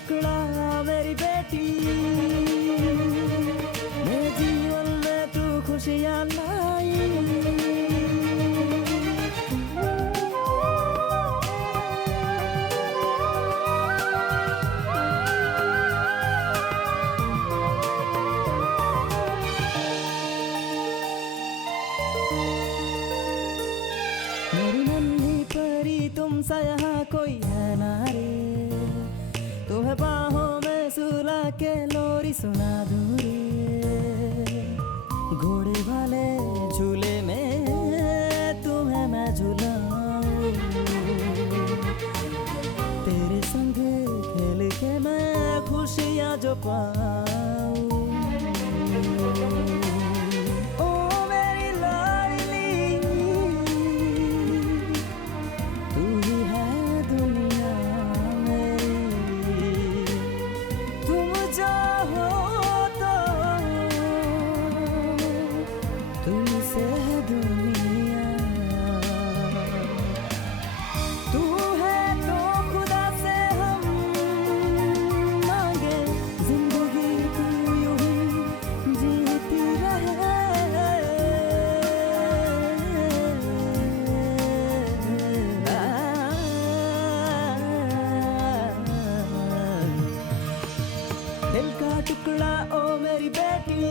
टुकड़ा मेरी बेटी, मेरे जीवन में तू खुशियाँ लाई। मेरी नन्ही परी तुम सा यहाँ कोई है ना रे, तुम्हें बाहों में सुला के लोरी सुना दूँ रे। घोड़े वाले झूले में तुम्हें मैं झूलाऊं, तेरे संग खेल के मैं खुशियाँ जो पाऊं। ओ मेरी लाडली, तू ही है दुनिया मेरी, तुम चाहो तो तुमसे है दुनिया। तू है तो खुदा से हम मांगे, जिंदगी तू यूं ही जीती रहे। दिल का टुकड़ा ओ मेरी बेटी,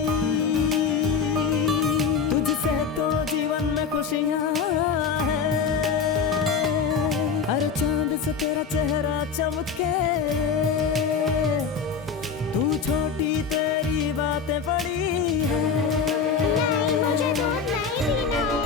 तुझसे तो जीवन में खुशियाँ हैं। हर चांद से तेरा चेहरा चमके, तू छोटी तेरी बातें बड़ी हैं। नहीं, मुझे दूध नहीं पीना है।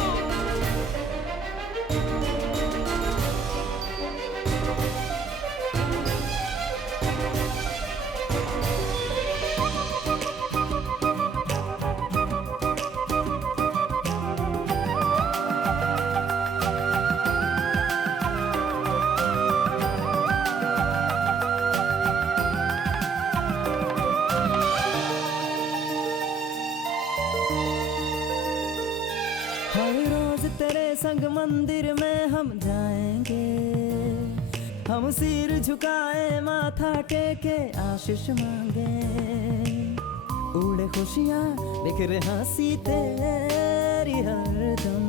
हर रोज तेरे संग मंदिर में हम जाएंगे, हम सिर झुकाए माथा टेके आशीष मांगे। उड़े खुशियाँ बिखरे हंसी तेरी हरदम,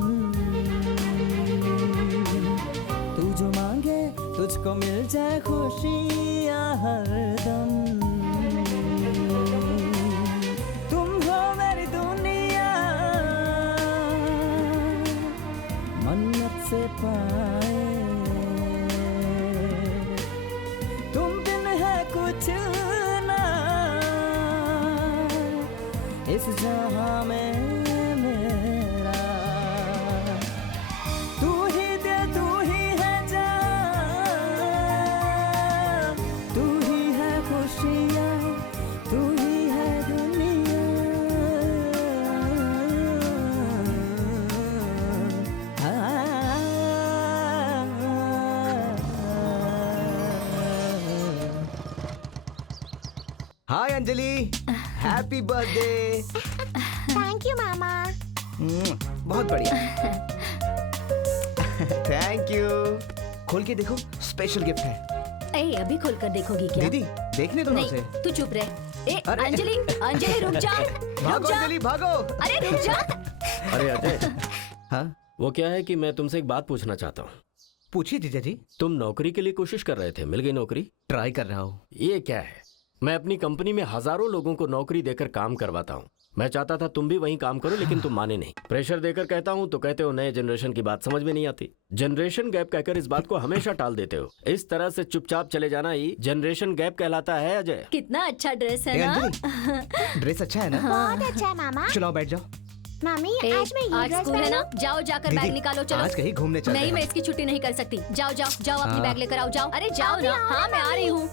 तू जो मांगे तुझको मिल जाए खुशियाँ हरदम। तुम हो मेरी दुनिया, मन्नत से पाए, तुम बिन है कुछ ना इस जहां में मेरा। तू ही दिल, तू ही है जान, तू ही है खुशियाँ, तू ही है दुनिया। Hi Anjali, happy birthday. Thank you मामा। बहुत बढ़िया। Thank you. खोल के देखो, स्पेशल गिफ्ट है। ए, अभी खोलकर देखोगी क्या? दीदी देखने दो ना उसे। नहीं, तू चुप रह। ए, अरे। अंजलि, अंजलि रुक जा। भागो रुक जा। अंजलि भागो। अरे रुक जा। अरे अजय, हाँ वो क्या है कि मैं तुमसे एक बात पूछना चाहता हूँ। पूछिए जीजा जी। तुम नौकरी के लिए कोशिश कर रहे थे, मिल गई नौकरी? ट्राई कर रहा हूँ। ये क्या है, मैं अपनी कंपनी में हजारों लोगों को नौकरी देकर काम करवाता हूँ। मैं चाहता था तुम भी वहीं काम करो, लेकिन तुम माने नहीं। प्रेशर देकर कहता हूँ तो कहते हो नए जनरेशन की बात समझ में नहीं आती। जनरेशन गैप कहकर इस बात को हमेशा टाल देते हो। इस तरह से चुपचाप चले जाना ही जनरेशन गैप कहलाता है। अजय, कितना अच्छा ड्रेस है ए, ना? अंजलि, ड्रेस अच्छा है ना? बहुत अच्छा है मामा। चलो बैठ जाओ। मम्मी ए, आज मैं ये आज ड्रेस स्कूल है ना? पहनूं? जाओ जाकर दीदी, बैग निकालो, चलो। आज कहीं घूमने चलते नहीं, हैं। मैं इसकी छुट्टी नहीं कर सकती। जाओ जाओ जाओ, अपनी हाँ। बैग लेकर आओ, जाओ। अरे जाओ ना। हाँ, मैं आ रही हूँ।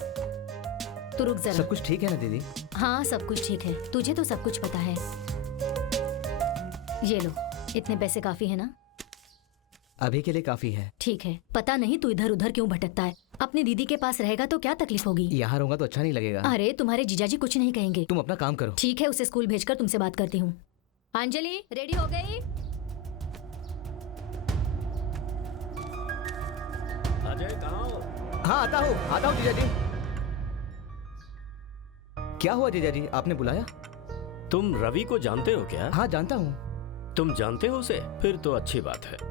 तू रुक जरा। सब कुछ ठीक है ना दीदी? हाँ, सब कुछ ठीक है। तुझे तो सब कुछ पता है। ये लो, इतने पैसे काफी है ना? अभी के लिए काफी है। ठीक है। पता नहीं तू इधर उधर क्यों भटकता है। अपनी दीदी के पास रहेगा तो क्या तकलीफ होगी? यहाँ रहूंगा तो अच्छा नहीं लगेगा। अरे तुम्हारे जीजाजी कुछ नहीं कहेंगे। तुम अपना काम करो। ठीक है, उसे स्कूल भेजकर तुमसे बात करती हूँ। अंजलि, रेडी हो गई? अजय कहाँ हो? हाँ आता हूँ जीजा जी। क्या हुआ जीजा जी, आपने बुलाया? तुम रवि को जानते हो क्या? हाँ जानता हूँ। तुम जानते हो उसे? फिर तो अच्छी बात है।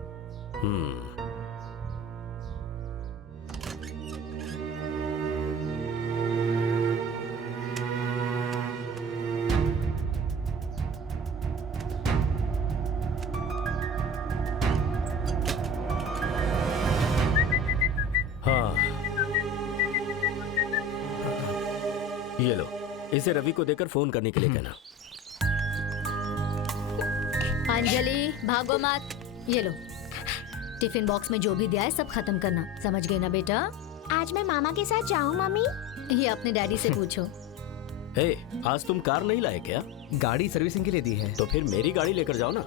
हाँ, ये लो, इसे रवि को देकर फोन करने के लिए कहना। अंजलि भागो मत, ये लो टिफिन बॉक्स में जो भी दिया है सब खत्म करना, समझ गई ना बेटा? आज मैं मामा के साथ जाऊँ मम्मी? ये अपने डैडी से पूछो। हे, आज तुम कार नहीं लाए क्या? गाड़ी सर्विसिंग के लिए दी है। तो फिर मेरी गाड़ी लेकर जाओ ना।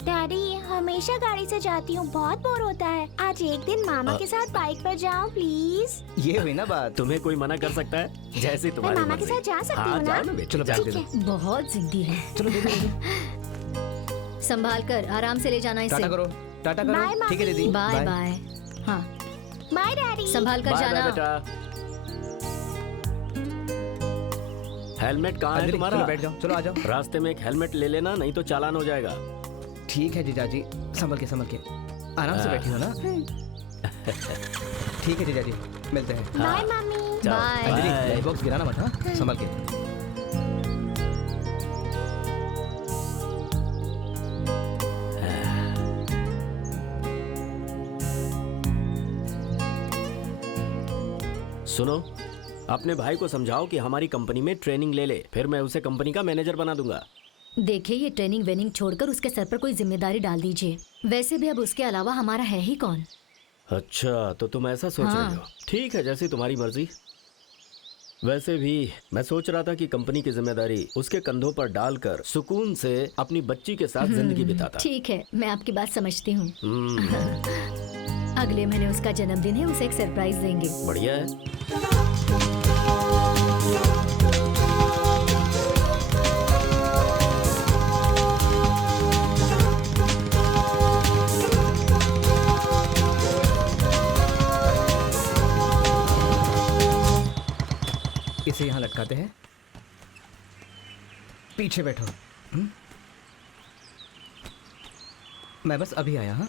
डैडी हमेशा गाड़ी से जाती हूँ, बहुत बोर होता है। आज एक दिन मामा के साथ बाइक पर जाऊँ प्लीज। ये हुई ना बात। तुम्हें कोई मना कर सकता है? जैसे मैं तुम्हारी मामा के मर्जी। साथ जा सकती हाँ, हूँ ना? जाओ ना बेटा, चलो बैग दे ठीक दो। है। बहुत जिद्दी है। चलो दे दो। संभाल कर आराम से ले जाना इसे। टाटा करो, टाटा बाय, करो। ठीक है दीदी। Bye bye. हाँ, बाय डैडी। संभाल कर बाय बाय जाना। बेटा। हेलमेट कहाँ है अंजलि, तुम्हारा? चलो बैठ जाओ, चलो आ जाओ। रास्ते में एक हेलमेट ले लेना, नहीं तो चालान हो जाएगा। ठीक है जीजा जी, संभल के आराम से बैठी हो ना? ठीक है जीजा जी, मिलते हैं। बाय मम्मी। जाओ, bye. Anjali bye. Lunch box गिराना मत, हाँ? संभल के। सुनो, अपने भाई को समझाओ कि हमारी कंपनी में ट्रेनिंग ले ले, फिर मैं उसे कंपनी का मैनेजर बना दूंगा। देखिए ये ट्रेनिंग वेनिंग छोड़कर उसके सर पर कोई जिम्मेदारी डाल दीजिए। वैसे भी अब उसके अलावा हमारा है ही कौन। अच्छा, तो तुम ऐसा सोच हाँ। रहे हो? ठीक है, जैसी तुम्हारी मर्जी। वैसे भी मैं सोच रहा था कि कंपनी की जिम्मेदारी उसके कंधों पर डालकर सुकून से अपनी बच्ची के साथ जिंदगी बिताता। ठीक है, मैं आपकी बात समझती हूँ। हम्म, अगले महीने उसका जन्मदिन है, उसे एक सरप्राइज देंगे। बढ़िया है। इसे यहाँ लटकाते हैं। पीछे बैठो। मैं बस अभी आया। हाँ,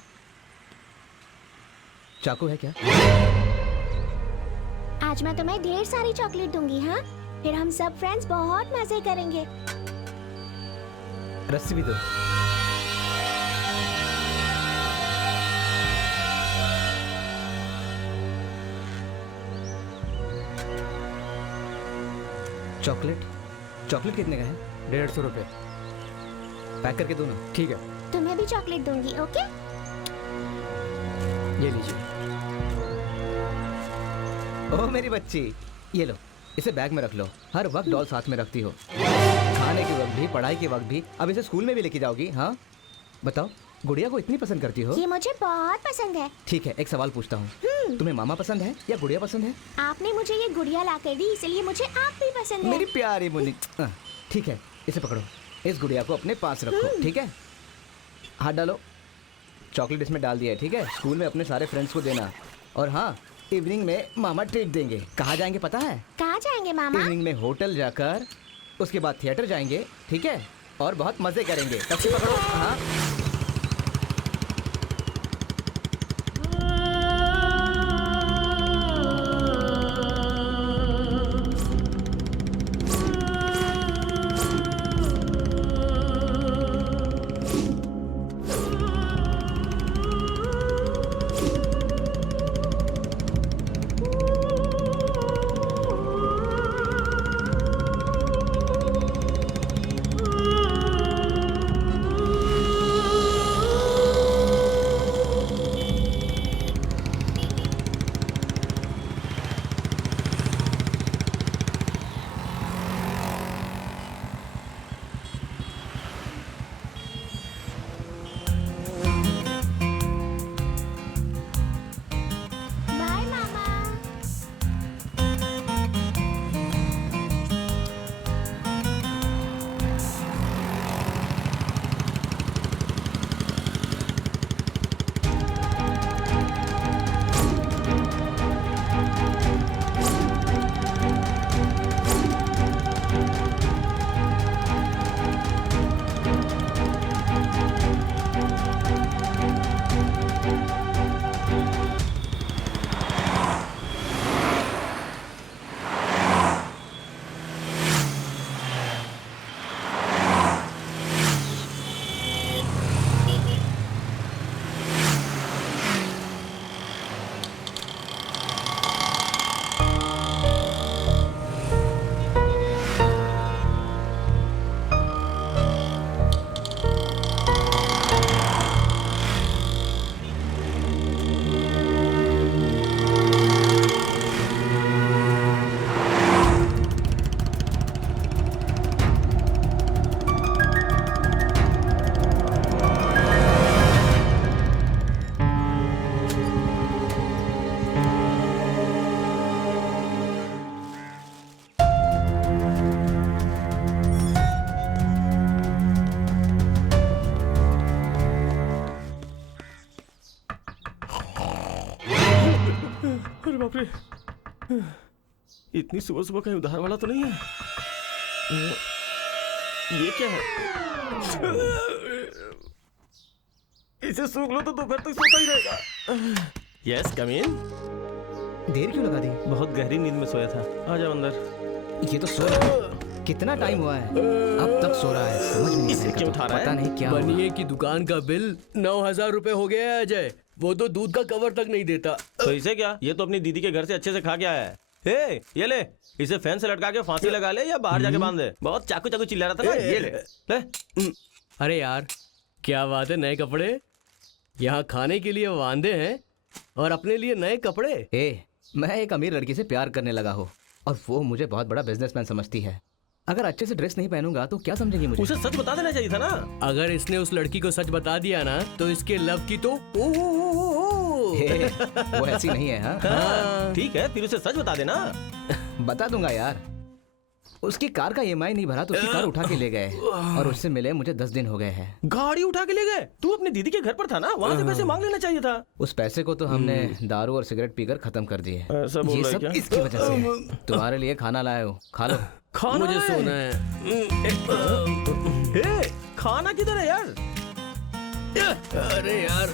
चाकू है क्या? आज मैं तुम्हें ढेर सारी चॉकलेट दूंगी, हाँ? फिर हम सब फ्रेंड्स बहुत मजे करेंगे। रस्सी भी दो। चॉकलेट चॉकलेट कितने का है? 150 रुपये। पैक करके दो ना। ठीक है, तुम्हें भी चॉकलेट दूंगी, ओके? ये लीजिए। ओह मेरी बच्ची, ये लो, इसे बैग में रख लो। हर वक्त डॉल साथ में रखती हो, खाने के वक्त भी, पढ़ाई के वक्त भी। अब इसे स्कूल में भी लेके जाओगी? हाँ बताओ, गुड़िया को इतनी पसंद करती हो? ये मुझे बहुत पसंद है। ठीक है, एक सवाल पूछता हूँ, तुम्हें मामा पसंद है या गुड़िया पसंद है? आपने मुझे ये गुड़िया ला कर दी, इसलिए मुझे आप भी पसंद है। मेरी प्यारी मुन्नी। ठीक है, इसे पकड़ो, इस गुड़िया को अपने पास रखो, ठीक है? हाथ डालो। चॉकलेट इसमें डाल दिया है, ठीक है? स्कूल में अपने सारे फ्रेंड्स को देना। और हाँ, इवनिंग में मामा ट्रीट देंगे। कहाँ जाएंगे पता है? कहाँ जाएंगे मामा? इवनिंग में होटल जाकर, उसके बाद थिएटर जाएंगे, ठीक है? और बहुत मजे करेंगे। रस्सी पकड़ो। हाँ बाप रे, इतनी सुबह सुबह कहीं उधार वाला तो नहीं है? ये क्या है? इसे सूंघ लो तो दोपहर तक सोता ही रहेगा। यस, कम इन। देर क्यों लगा दी? बहुत गहरी नींद में सोया था। आ जाओ अंदर। ये तो सो रहा, कितना टाइम हुआ है, अब तक सो रहा है, समझ में नहीं इसे आ रहा, क्यों तो उठा रहा है? पता नहीं क्या हुआ। बनिए की दुकान का बिल 9,000 रुपए हो गया है अजय। वो तो दूध का कवर तक नहीं देता। तो इसे क्या, ये तो अपनी दीदी के घर से अच्छे से खा के आया है। हे, ये ले, इसे फैन से लटका के फांसी लगा ले या बाहर जाके बांध दे। बहुत चाकू चाकू चिल्ला रहा था ना, ये ले ले। अरे यार क्या बात है, नए कपड़े यहाँ खाने के लिए बांधे हैं और अपने लिए नए कपड़े। मैं एक अमीर लड़की से प्यार करने लगा हूँ और वो मुझे बहुत बड़ा बिजनेसमैन समझती है। अगर अच्छे से ड्रेस नहीं पहनूंगा तो क्या समझेंगी मुझे? उसे सच बता देना चाहिए था ना। अगर इसने उस लड़की को सच बता दिया ना तो इसके लव की तो वो ऐसी नहीं है। हाँ हाँ। ठीक है, फिर उसे सच बता देना। बता दूंगा यार। उसकी कार का EMI नहीं भरा तो उसकी कार उठा के ले गए और उससे मिले मुझे 10 दिन हो गए हैं। गाड़ी उठा के ले गए? तू अपनी दीदी के घर पर था ना, वहाँ से पैसे मांग लेना चाहिए था। उस पैसे को तो हमने दारू और सिगरेट पीकर खत्म कर दिए। ऐसा बोल ये रहा है सब क्या? इसकी वजह से है। तुम्हारे लिए खाना लाया हूँ, खा लो। खाना मुझे है? सोना है। हे, खाना किधर है यार? अरे यार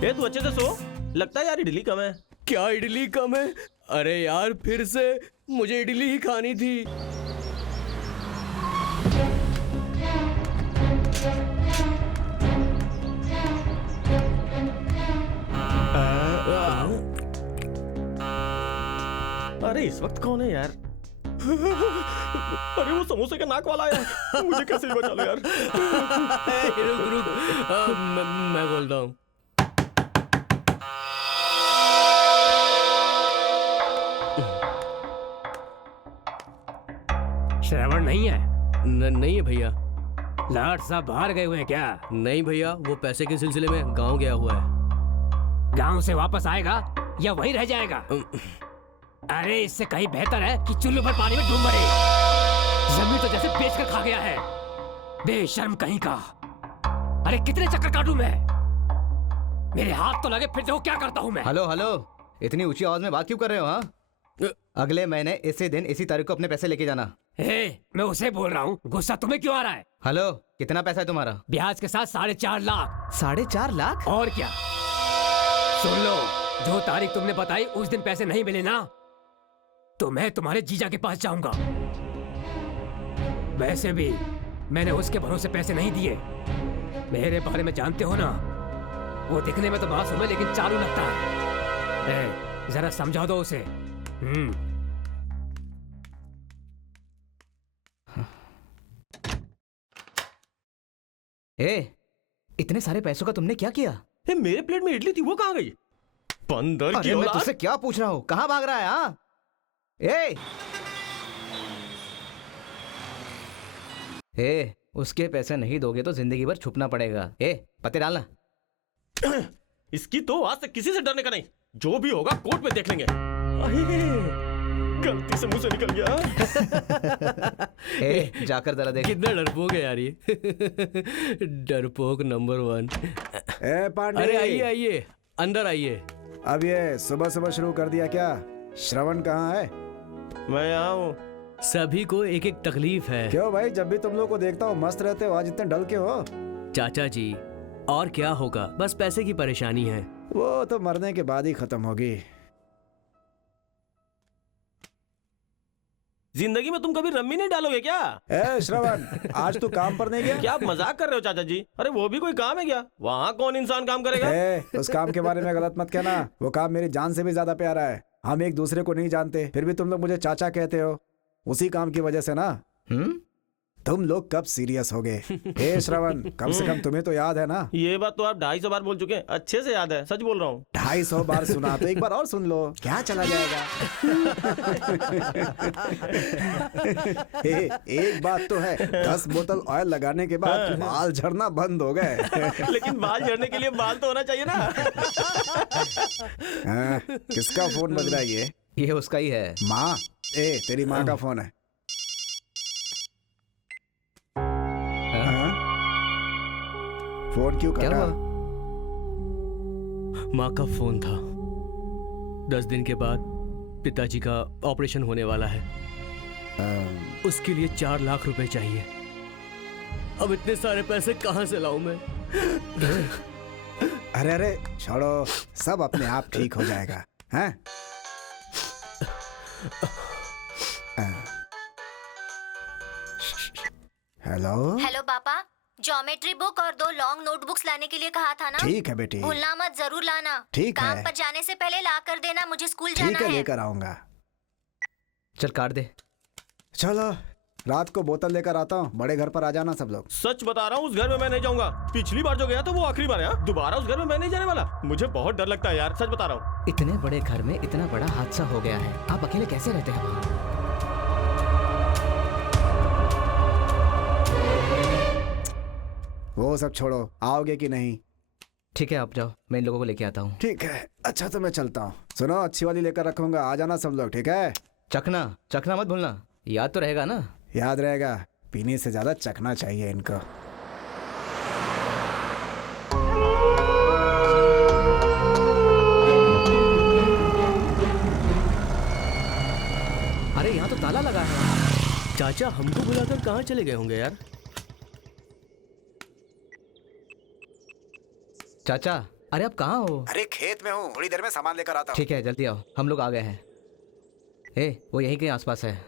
हे, तू अच्छे से सो। लगता है यार इडली कम है। क्या इडली कम है? अरे यार फिर से मुझे इडली ही खानी थी। अरे इस वक्त कौन है यार? अरे वो समोसे का नाक वाला आया। मुझे कैसे बचा लो यार। रुक रुक, मैं बोलता हूँ। श्रवण नहीं है? नहीं है भैया। लाट साहब बाहर गए हुए हैं क्या? नहीं भैया, वो पैसे के सिलसिले में गांव गया हुआ है। गांव से वापस आएगा या वहीं रह जाएगा? अरे इससे कहीं बेहतर है कि चुल्लू भर पानी में डूब मरे। जमीन तो जैसे बेच कर खा गया है, बेशर्म कहीं का। अरे कितने चक्कर काटूं मैं? मेरे हाथ तो लगे, फिर देखो क्या करता हूं मैं। हेलो हेलो, इतनी ऊंची आवाज में बात क्यों कर रहे हो? हाँ, अगले महीने इसी दिन इसी तारीख को अपने पैसे लेके जाना। मैं उसे बोल रहा हूँ, गुस्सा तुम्हें क्यों आ रहा है? हेलो, कितना पैसा है तुम्हारा? ब्याज के साथ 4.5 लाख। 4.5 लाख? और क्या? सुन लो, जो तारीख तुमने बताई उस दिन पैसे नहीं मिले ना तो मैं तुम्हारे जीजा के पास जाऊंगा। वैसे भी मैंने उसके भरोसे पैसे नहीं दिए। मेरे बारे में जानते हो ना, वो दिखने में तो मासूम है लेकिन चालू लगता है। जरा समझा दो उसे। इतने सारे पैसों का तुमने क्या किया? मेरे प्लेट में इडली थी, वो कहाँ गई? बंदर की अरे मैं औलाद। तुझसे क्या पूछ रहा हूँ, कहाँ भाग रहा है? हाँ, उसके पैसे नहीं दोगे तो जिंदगी भर छुपना पड़ेगा। पते डालना। इसकी तो आज तक किसी से डरने का नहीं। जो भी होगा कोर्ट में देख लेंगे। गलती से मुंह से निकल गया। जाकर जरा देख। कितना डरपोक है यार ये। डरपोक नंबर 1। पांडे, अरे आइए आइए, अंदर आइए। अब ये सुबह सुबह शुरू कर दिया क्या? श्रवण कहाँ है? मैं यहाँ हूँ। सभी को एक एक तकलीफ है। क्यों भाई, जब भी तुम लोग को देखता हूँ मस्त रहते हो, आज इतने डल के हो। चाचा जी, और क्या होगा, बस पैसे की परेशानी है। वो तो मरने के बाद ही खत्म होगी। जिंदगी में तुम कभी रम्मी नहीं डालोगे क्या? श्रवण, आज तू काम पर नहीं गया? क्या आप मजाक कर रहे हो चाचा जी? अरे वो भी कोई काम है क्या? वहाँ कौन इंसान काम करेगा? उस काम के बारे में गलत मत कहना। वो काम मेरी जान से भी ज्यादा प्यारा है। हम एक दूसरे को नहीं जानते, फिर भी तुम लोग मुझे चाचा कहते हो। उसी काम की वजह से ना। तुम लोग कब सीरियस हो गए? श्रवण, कम से कम तुम्हें तो याद है ना? ये बात तो आप 250 बार बोल चुके हैं। अच्छे से याद है, सच बोल रहा हूँ। 250 बार सुना तो एक बार और सुन लो, क्या चला जाएगा? एक बात तो है, 10 बोतल ऑयल लगाने के बाद बाल झड़ना बंद हो गए। लेकिन बाल झड़ने के लिए बाल तो होना चाहिए ना। किसका फोन बज रहा है ये उसका ही है। माँ, तेरी माँ का फोन है। फोन क्यों क्या करा? हुआ? माँ का फोन था। 10 दिन के बाद पिताजी का ऑपरेशन होने वाला है। उसके लिए 4 लाख रुपए चाहिए। अब इतने सारे पैसे कहाँ से लाऊं मैं? अरे अरे छोड़ो, सब अपने आप ठीक हो जाएगा। हैं? हेलो। हेलो पापा, ज्योमेट्री बुक और 2 लॉन्ग नोटबुक्स लाने के लिए कहा था ना? ठीक है बेटी। भूलना मत, जरूर लाना। ठीक है। काम पर जाने से पहले ला कर देना, मुझे स्कूल जाना ठीक है, है। लेकर आऊंगा। चल काट दे। चलो, रात को बोतल लेकर आता हूँ, बड़े घर पर आ जाना सब लोग। सच बता रहा हूँ, उस घर में मैं नहीं जाऊंगा। पिछली बार जो गया था वो आखिरी बार है। दोबारा उस घर में मैं नहीं जाने वाला। मुझे बहुत डर लगता है यार, सच बता रहा हूँ। इतने बड़े घर में इतना बड़ा हादसा हो गया है, आप अकेले कैसे रहते हैं वहाँ? वो सब छोड़ो, आओगे कि नहीं? ठीक है, आप जाओ, मैं इन लोगों को लेके आता हूँ। ठीक है, अच्छा तो मैं चलता हूँ। सुनो, अच्छी वाली लेकर रखूंगा, आ जाना सब लोग, ठीक है? चखना चखना मत भूलना, याद तो रहेगा ना? याद रहेगा, पीने से ज्यादा चखना चाहिए इनको। अरे यहाँ तो ताला लगा है। चाचा हमको बुलाकर कहाँ चले गए होंगे यार? चाचा, अरे आप कहाँ हो? अरे खेत में हूँ, थोड़ी देर में सामान लेकर आता हूँ। ठीक है, जल्दी आओ, हम लोग आ गए हैं। वो यहीं के आसपास है।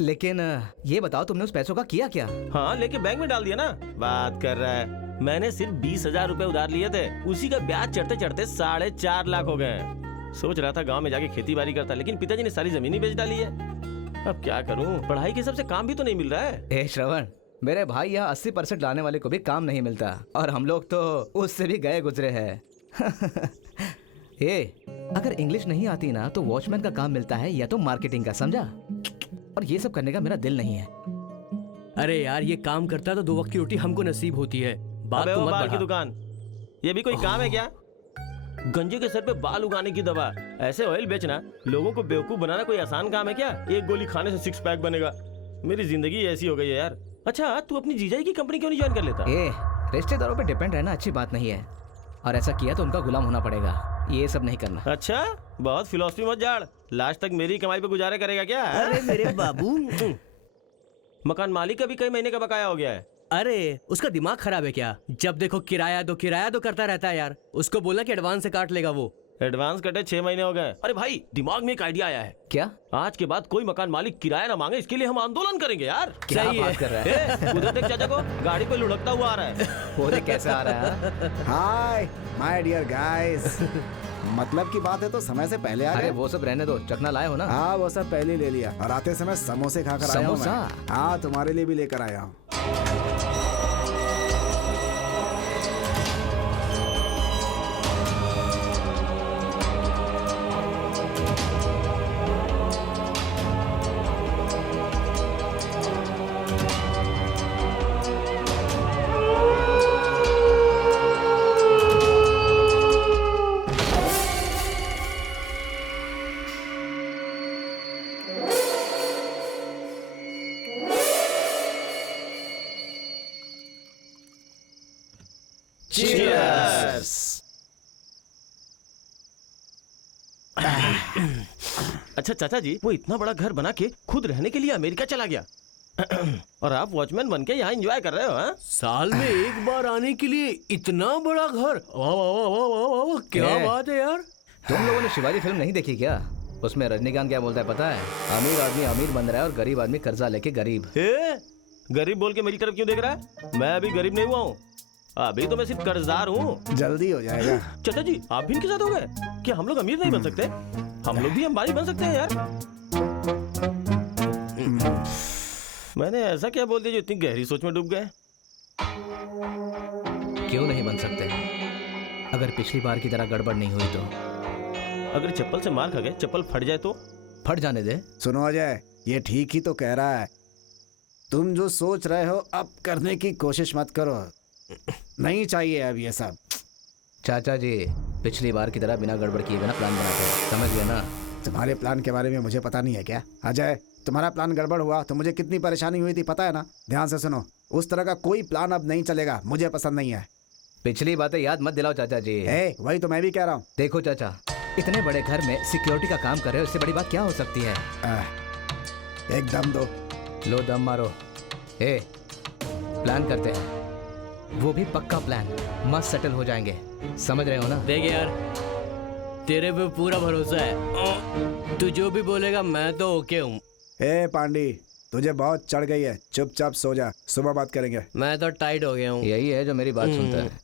लेकिन ये बताओ, तुमने उस पैसों का किया क्या? हाँ, लेके बैंक में डाल दिया ना। बात कर रहा है, मैंने सिर्फ 20,000 रुपए उधार लिए थे, उसी का ब्याज चढ़ते चढ़ते 4.5 लाख हो गए। सोच रहा था गांव में जाके खेती बाड़ी करता, लेकिन पिताजी ने सारी जमीन ही बेच डाली है। अब क्या करूं, पढ़ाई के हिसाब से काम भी तो नहीं मिल रहा है। श्रवण, मेरे भाई यहाँ 80% लाने वाले को भी काम नहीं मिलता, और हम लोग तो उससे भी गए गुजरे हैं। अगर इंग्लिश नहीं आती ना तो वॉचमैन का काम मिलता है या तो मार्केटिंग का, समझा? और ये सब करने का मेरा दिल नहीं है। अरे यार, ये काम करता तो 2 वक्त की रोटी हमको नसीब होती है। बात अबे तो वो मत बाल की बढ़ा। दुकान, ये भी कोई काम है क्या? गंजे के सर पे बाल उगाने की दवा, ऐसे ऑयल बेचना, लोगों को बेवकूफ बनाना कोई आसान काम है क्या? एक गोली खाने से 6 पैक बनेगा। मेरी जिंदगी ऐसी हो गई है यार। अच्छा, तू अपनी जीजाई की कंपनी क्यों नहीं ज्वाइन कर लेता? रिश्तेदारों पे डिपेंड रहना अच्छी बात नहीं है, और ऐसा किया तो उनका गुलाम होना पड़ेगा। ये सब नहीं करना। अच्छा, बहुत फिलॉसफी मत झाड़, लास्ट तक मेरी कमाई पे गुजारा करेगा क्या? अरे मेरे बाबू, मकान मालिक का भी कई महीने का बकाया हो गया है। अरे उसका दिमाग खराब है क्या? जब देखो किराया दो करता रहता है यार। उसको बोला कि एडवांस से काट लेगा वो। एडवांस कटे 6 महीने हो गए। अरे भाई, दिमाग में एक आइडिया आया है। क्या? आज के बाद कोई मकान मालिक किराया ना मांगे, इसके लिए हम आंदोलन करेंगे यार। क्या सही बात है। कर रहा है? उधर देख चाचा को, गाड़ी पे लुढ़कता हुआ आ रहा है। वो देख कैसा आ रहा है। हाय माय डियर गाइस, मतलब की बात है तो समय से पहले आ अरे गए। वो सब रहने दो, चखना लाए हो ना? हाँ, वो सब पहले ले लिया, और आते समय समोसे खाकर आया हूँ मैं। समोसा? हाँ, तुम्हारे लिए भी लेकर आया हूँ। अच्छा चाचा जी, वो इतना बड़ा घर बना के खुद रहने के लिए अमेरिका चला गया और आप वॉचमैन बन के यहाँ एंजॉय कर रहे हो? हाँ? साल में एक बार आने के लिए इतना बड़ा घर, वाह वाह वाह वाह वाह वाह, क्या है? बात है यार। तुम लोगों ने शिवाजी फिल्म नहीं देखी क्या? उसमें रजनीकांत क्या बोलता है पता है? अमीर आदमी अमीर बन रहा है और गरीब आदमी कर्जा लेके गरीब। गरीब बोल के मेरी तरफ क्यों देख रहा है? मैं अभी गरीब नहीं हुआ हूँ, अभी तो मैं सिर्फ कर्जदार हूँ। जल्दी हो जाएगा। चाचा जी, आप भी इनके साथ हो गए क्या? हम लोग अमीर नहीं बन सकते? हम लोग भी अंबानी बन सकते हैं यार। मैंने ऐसा क्या बोल दिया जो इतनी गहरी सोच में डूब गए? क्यों नहीं बन सकते? अगर पिछली बार की तरह गड़बड़ नहीं हुई तो। अगर चप्पल से मार खा गए, चप्पल फट जाए तो? फट जाने दे। सुनो अजय, ये ठीक ही तो कह रहा है। तुम जो सोच रहे हो अब करने की कोशिश मत करो, नहीं चाहिए अब ये सब। चाचा जी, पिछली बार की तरह बिना गड़बड़ किए बिना प्लान बनाते हैं, समझ गए ना? तुम्हारे प्लान के बारे में मुझे पता नहीं है क्या? अजय, तुम्हारा प्लान गड़बड़ हुआ तो मुझे कितनी परेशानी हुई थी पता है ना? ध्यान से सुनो, उस तरह का कोई प्लान अब नहीं चलेगा, मुझे पसंद नहीं है। पिछली बातें याद मत दिलाओ चाचा जी। वही तो मैं भी कह रहा हूँ। देखो चाचा, इतने बड़े घर में सिक्योरिटी का काम कर रहे हो, इससे बड़ी बात क्या हो सकती है? एक दम दो। लो दम मारो। प्लान करते हैं, वो भी पक्का प्लान, मस्त सेटल हो जाएंगे, समझ रहे हो ना? देख यार, तेरे पे पूरा भरोसा है, तू जो भी बोलेगा मैं तो ओके हूँ। पांडी, तुझे बहुत चढ़ गई है, चुपचाप सो जा, सुबह बात करेंगे। मैं तो टाइट हो गया हूँ। यही है जो मेरी बात सुनता है।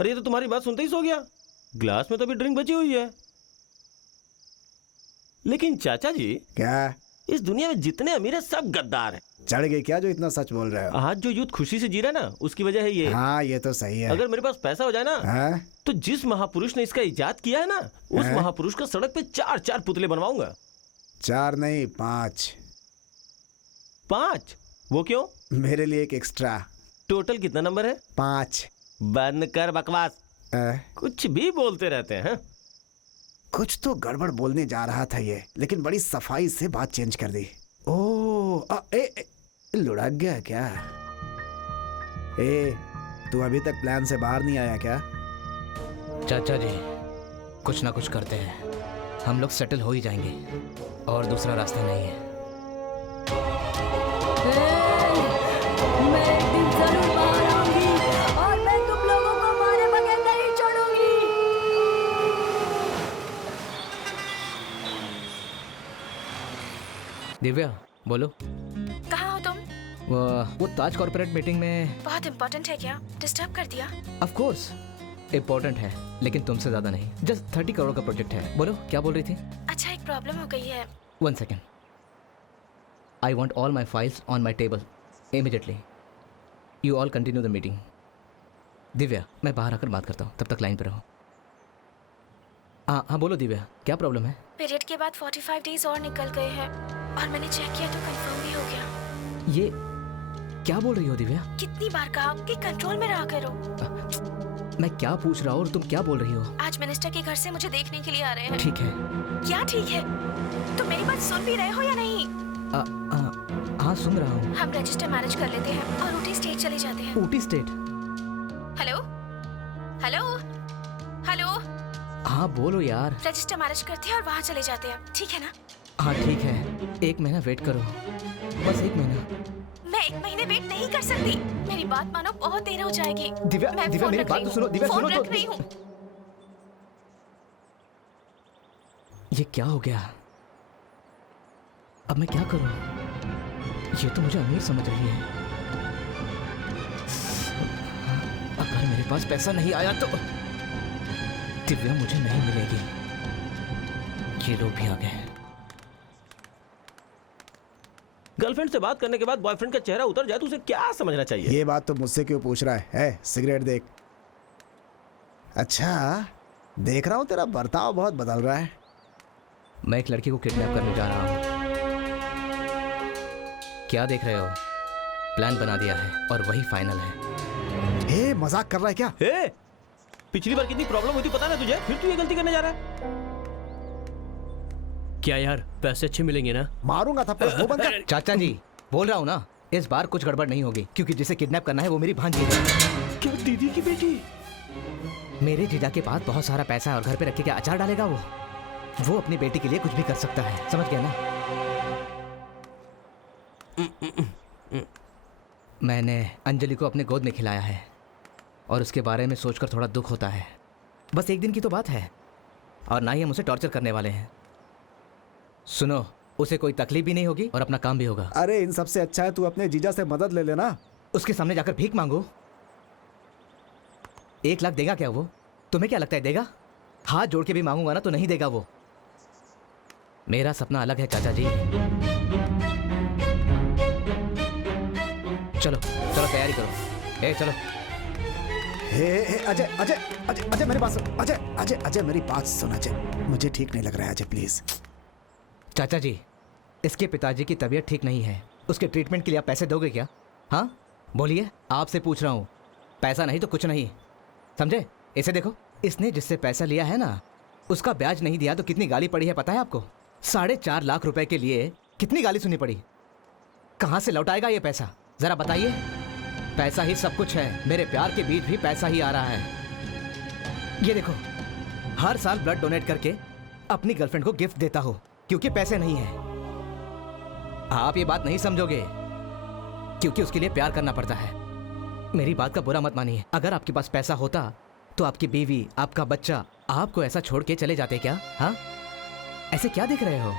अरे ये तो तुम्हारी बात सुनते ही सो गया। ग्लास में तो अभी ड्रिंक बची हुई है। लेकिन चाचा जी, क्या इस दुनिया में जितने अमीर है सब गद्दार हैं। चढ़ गई क्या जो इतना सच बोल रहे हो? आज जो यूथ खुशी से जी रहा है ना, उसकी वजह है ये। हाँ, ये तो सही है। अगर मेरे पास पैसा हो जाए ना, तो जिस महापुरुष ने इसका इजाद किया है ना, उस महापुरुष का सड़क पे 4-4 पुतले बनवाऊंगा। 4 नहीं 5। 5? वो क्यों? मेरे लिए एक एक्स्ट्रा। टोटल कितना नंबर है? 5। बंद कर बकवास, कुछ भी बोलते रहते हैं। कुछ तो गड़बड़ बोलने जा रहा था ये, लेकिन बड़ी सफाई से बात चेंज कर दी। लुढ़क गया क्या? तू अभी तक प्लान से बाहर नहीं आया क्या? चाचा जी, कुछ ना कुछ करते हैं, हम लोग सेटल हो ही जाएंगे, और दूसरा रास्ता नहीं है। मैं एक दिन जरूर बाहर आऊंगी और मैं तुम लोगों को मारे बगैर नहीं छोड़ूंगी। दिव्या, बोलो। कहाँ हो तुम? वो ताज कॉर्पोरेट मीटिंग में। बहुत इम्पोर्टेंट है क्या? डिस्टर्ब कर दिया? ऑफ कोर्स इम्पोर्टेंट है, लेकिन तुमसे ज्यादा नहीं। जस्ट 30 करोड़ का प्रोजेक्ट है। बोलो, क्या बोल रही थी? अच्छा, एक प्रॉब्लम हो गई है। 1 second. I want all my files on my table immediately. You all continue the meeting. Divya, मैं बाहर आकर बात करता हूँ, तब तक लाइन पर रहो। हाँ बोलो दिव्या, क्या प्रॉब्लम है? पीरियड के बाद 45 डेज और निकल गए हैं, और मैंने चेक किया तो कंफर्म भी हो गया। ये क्या बोल रही हो दिव्या? कितनी बार कहा कि कंट्रोल में रहा करो। मैं क्या पूछ रहा हूँ और तुम क्या बोल रही हो? आज मिनिस्टर के घर से मुझे देखने के लिए आ रहे हैं। ठीक है। क्या ठीक है? तुम मेरी बात सुन भी रहे हो या नहीं? हाँ, सुन रहा हूँ। हम रजिस्टर मैरिज कर लेते हैं और ऊटी स्टेट चले जाते हैं। Ooty state? Hello hello hello. हाँ बोलो यार। रजिस्टर मैरिज करते हैं और वहाँ चले जाते हैं, ठीक है ना? हाँ ठीक है, 1 महीना वेट करो, बस 1 महीना। मैं 1 महीने वेट नहीं कर सकती, मेरी बात मानो, बहुत देर हो जाएगी। दिव्या, दिव्या मेरी बात तो सुनो। दिव्या सुनो तो। रख रही हूँ। ये क्या हो गया? अब मैं क्या करूं? ये तो मुझे अमीर समझ रही है। अगर मेरे पास पैसा नहीं आया तो दिव्या मुझे नहीं मिलेगी। ये लोग भी आ गए। गर्लफ्रेंड से बात करने के बाद बॉयफ्रेंड का चेहरा उतर जाए तो उसे क्या समझना चाहिए? ये बात तो मुझसे क्यों पूछ रहा है? सिगरेट देख। अच्छा, देख रहा हूँ तेरा बर्ताव बहुत बदल रहा है। मैं एक लड़की को किडनैप करने जा रहा हूँ। क्या देख रहे हो? प्लान बना दिया है और वही फाइनल है। मजाक कर रहा है क्या? पिछली बार कितनी प्रॉब्लम हुई थी पता ना तुझे? फिर तू ये गलती करने जा रहा है? क्या यार, पैसे अच्छे मिलेंगे ना? मारूंगा थप्पड़, वो बंद कर। चाचा जी, बोल रहा हूँ ना, इस बार कुछ गड़बड़ नहीं होगी, क्योंकि जिसे किडनैप करना है वो मेरी भांजी है। क्या दीदी की बेटी? मेरे जीजा के पास बहुत सारा पैसा है और घर पे रख के क्या अचार डालेगा वो अपनी बेटी के लिए कुछ भी कर सकता है, समझ गया ना? मैंने अंजलि को अपने गोद में खिलाया है और उसके बारे में सोचकर थोड़ा दुख होता है। बस 1 दिन की तो बात है और ना ही हम उसे टॉर्चर करने वाले हैं। सुनो, उसे कोई तकलीफ भी नहीं होगी और अपना काम भी होगा। अरे इन सबसे अच्छा है तू अपने जीजा से मदद ले लेना। उसके सामने जाकर भीख मांगो। 1 लाख देगा क्या वो? तुम्हें क्या लगता है देगा? हाथ जोड़ के भी मांगूंगा ना तो नहीं देगा वो। मेरा सपना अलग है चाचा जी। चलो चलो तैयारी करो। चलो। अजय अजय अजय अजय मेरी बात सुन। अजय अजय अजय मेरी बात सुन। अजय मुझे ठीक नहीं लग रहा है अजय, प्लीज। चाचा जी, इसके पिताजी की तबीयत ठीक नहीं है, उसके ट्रीटमेंट के लिए आप पैसे दोगे क्या? हाँ बोलिए, आपसे पूछ रहा हूँ। पैसा नहीं तो कुछ नहीं, समझे? इसे देखो, इसने जिससे पैसा लिया है ना, उसका ब्याज नहीं दिया तो कितनी गाली पड़ी है पता है आपको? 4.5 लाख रुपए के लिए कितनी गाली सुननी पड़ी। कहाँ से लौटाएगा ये पैसा, जरा बताइए। पैसा ही सब कुछ है। मेरे प्यार के बीच भी पैसा ही आ रहा है। ये देखो, हर साल ब्लड डोनेट करके अपनी गर्लफ्रेंड को गिफ्ट देता हो क्योंकि पैसे नहीं है। आप ये बात नहीं समझोगे क्योंकि उसके लिए प्यार करना पड़ता है। मेरी बात का बुरा मत मानिए। अगर आपके पास पैसा होता तो आपकी बीवी, आपका बच्चा आपको ऐसा छोड़ के चले जाते क्या? हाँ, ऐसे क्या देख रहे हो?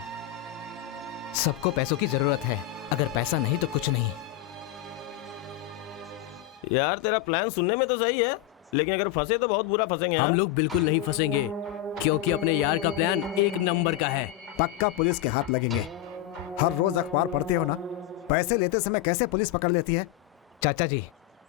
सबको पैसों की जरूरत है। अगर पैसा नहीं तो कुछ नहीं। यार तेरा प्लान सुनने में तो सही है, लेकिन अगर फंसे तो बहुत बुरा फंसेंगे। हम लोग बिल्कुल नहीं फंसेंगे क्योंकि अपने यार का प्लान एक नंबर का है। पक्का पुलिस के हाथ लगेंगे। हर रोज अखबार पढ़ते हो ना, पैसे लेते समय कैसे पुलिस पकड़ लेती है। चाचा जी,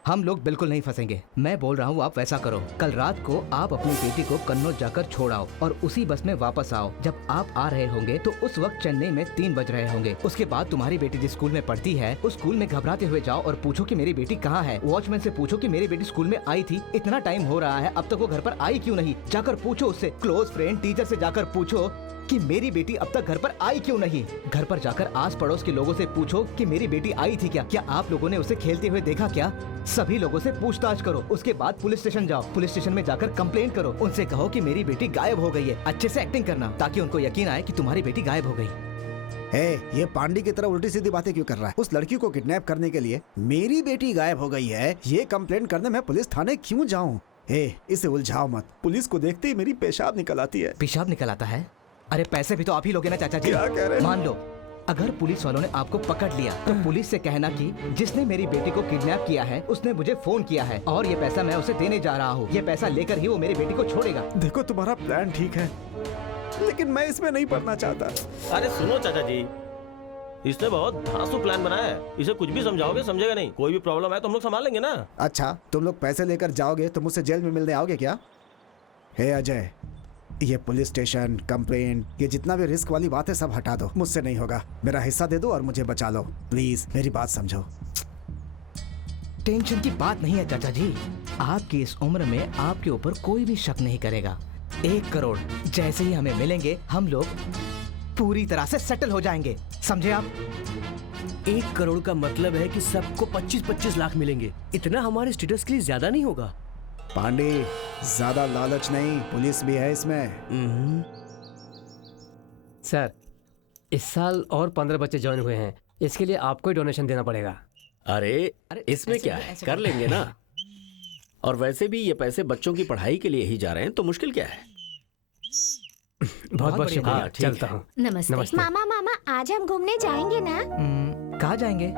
हम लोग बिल्कुल नहीं फंसेंगे। मैं बोल रहा हूँ आप वैसा करो, कल रात को आप अपनी बेटी को कन्नौज जाकर छोड़ आओ और उसी बस में वापस आओ। जब आप आ रहे होंगे तो उस वक्त चेन्नई में 3 बज रहे होंगे। उसके बाद तुम्हारी बेटी जिस स्कूल में पढ़ती है उस स्कूल में घबराते हुए जाओ और पूछो कि मेरी बेटी कहाँ है। वॉचमैन से पूछो कि मेरी बेटी स्कूल में आई थी, इतना टाइम हो रहा है, अब तक वो घर पर आई क्यों नहीं। जाकर पूछो उससे। क्लोज फ्रेंड, टीचर से जाकर पूछो कि मेरी बेटी अब तक घर पर आई क्यों नहीं। घर पर जाकर आस पड़ोस के लोगों से पूछो कि मेरी बेटी आई थी क्या आप लोगों ने उसे खेलते हुए देखा क्या। सभी लोगों से पूछताछ करो। उसके बाद पुलिस स्टेशन जाओ। पुलिस स्टेशन में जाकर कंप्लेंट करो। उनसे कहो कि मेरी बेटी गायब हो गई है। अच्छे से एक्टिंग करना ताकि उनको यकीन आए कि तुम्हारी बेटी गायब हो गई। ये पांडी की तरह उल्टी सीधी बातें क्यों कर रहा है? उस लड़की को किडनैप करने के लिए मेरी बेटी गायब हो गई है, ये कंप्लेंट करने मैं पुलिस थाने क्यों जाऊँ? इसे उलझाओ मत। पुलिस को देखते ही मेरी पेशाब निकल आती है। पेशाब निकल आता है? अरे पैसे भी तो आप ही लोगे ना चाचा जी। क्या कह रहे हैं? मान लो अगर पुलिस वालों ने आपको पकड़ लिया तो पुलिस से कहना कि जिसने मेरी बेटी को किडनैप किया है उसने मुझे फोन किया है और ये पैसा मैं उसे देने जा रहा हूँ। ये पैसा लेकर ही वो मेरी बेटी को छोड़ेगा। देखो, तुम्हारा प्लान ठीक है लेकिन मैं इसमें नहीं पड़ना चाहता। अरे सुनो चाचा जी, इसने बहुत धांसू प्लान बनाया है। इसे कुछ भी समझाओगे समझेगा नहीं। कोई भी प्रॉब्लम है तो हम लोग संभाल लेंगे ना। अच्छा, तुम लोग पैसे लेकर जाओगे तो मुझसे जेल में मिलने आओगे क्या? हे अजय, ये पुलिस स्टेशन, कंप्लेंट, ये जितना भी रिस्क वाली बात है सब हटा दो। मुझसे नहीं होगा। मेरा हिस्सा दे दो और मुझे बचा लो प्लीज। मेरी बात समझो। टेंशन की बात नहीं है चाचा जी। आपकी इस उम्र में आपके ऊपर कोई भी शक नहीं करेगा। 1 करोड़ जैसे ही हमें मिलेंगे हम लोग पूरी तरह से सेटल हो जाएंगे। समझे आप? 1 करोड़ का मतलब है कि सबको 25-25 लाख मिलेंगे। इतना हमारे स्टेटस के लिए ज्यादा नहीं होगा? पांडे, ज्यादा लालच नहीं, पुलिस भी है इसमें। सर, इस साल और 15 बच्चे ज्वाइन हुए हैं। इसके लिए आपको ही डोनेशन देना पड़ेगा। अरे इसमें क्या है, कर लेंगे ना। और वैसे भी ये पैसे बच्चों की पढ़ाई के लिए ही जा रहे हैं तो मुश्किल क्या है। बहुत बहुत शुक्रिया। हाँ, ठीक चलता है। हूँ। नमस्ते। नमस्ते। मामा मामा, आज हम घूमने जाएंगे ना? कहाँ जाएंगे?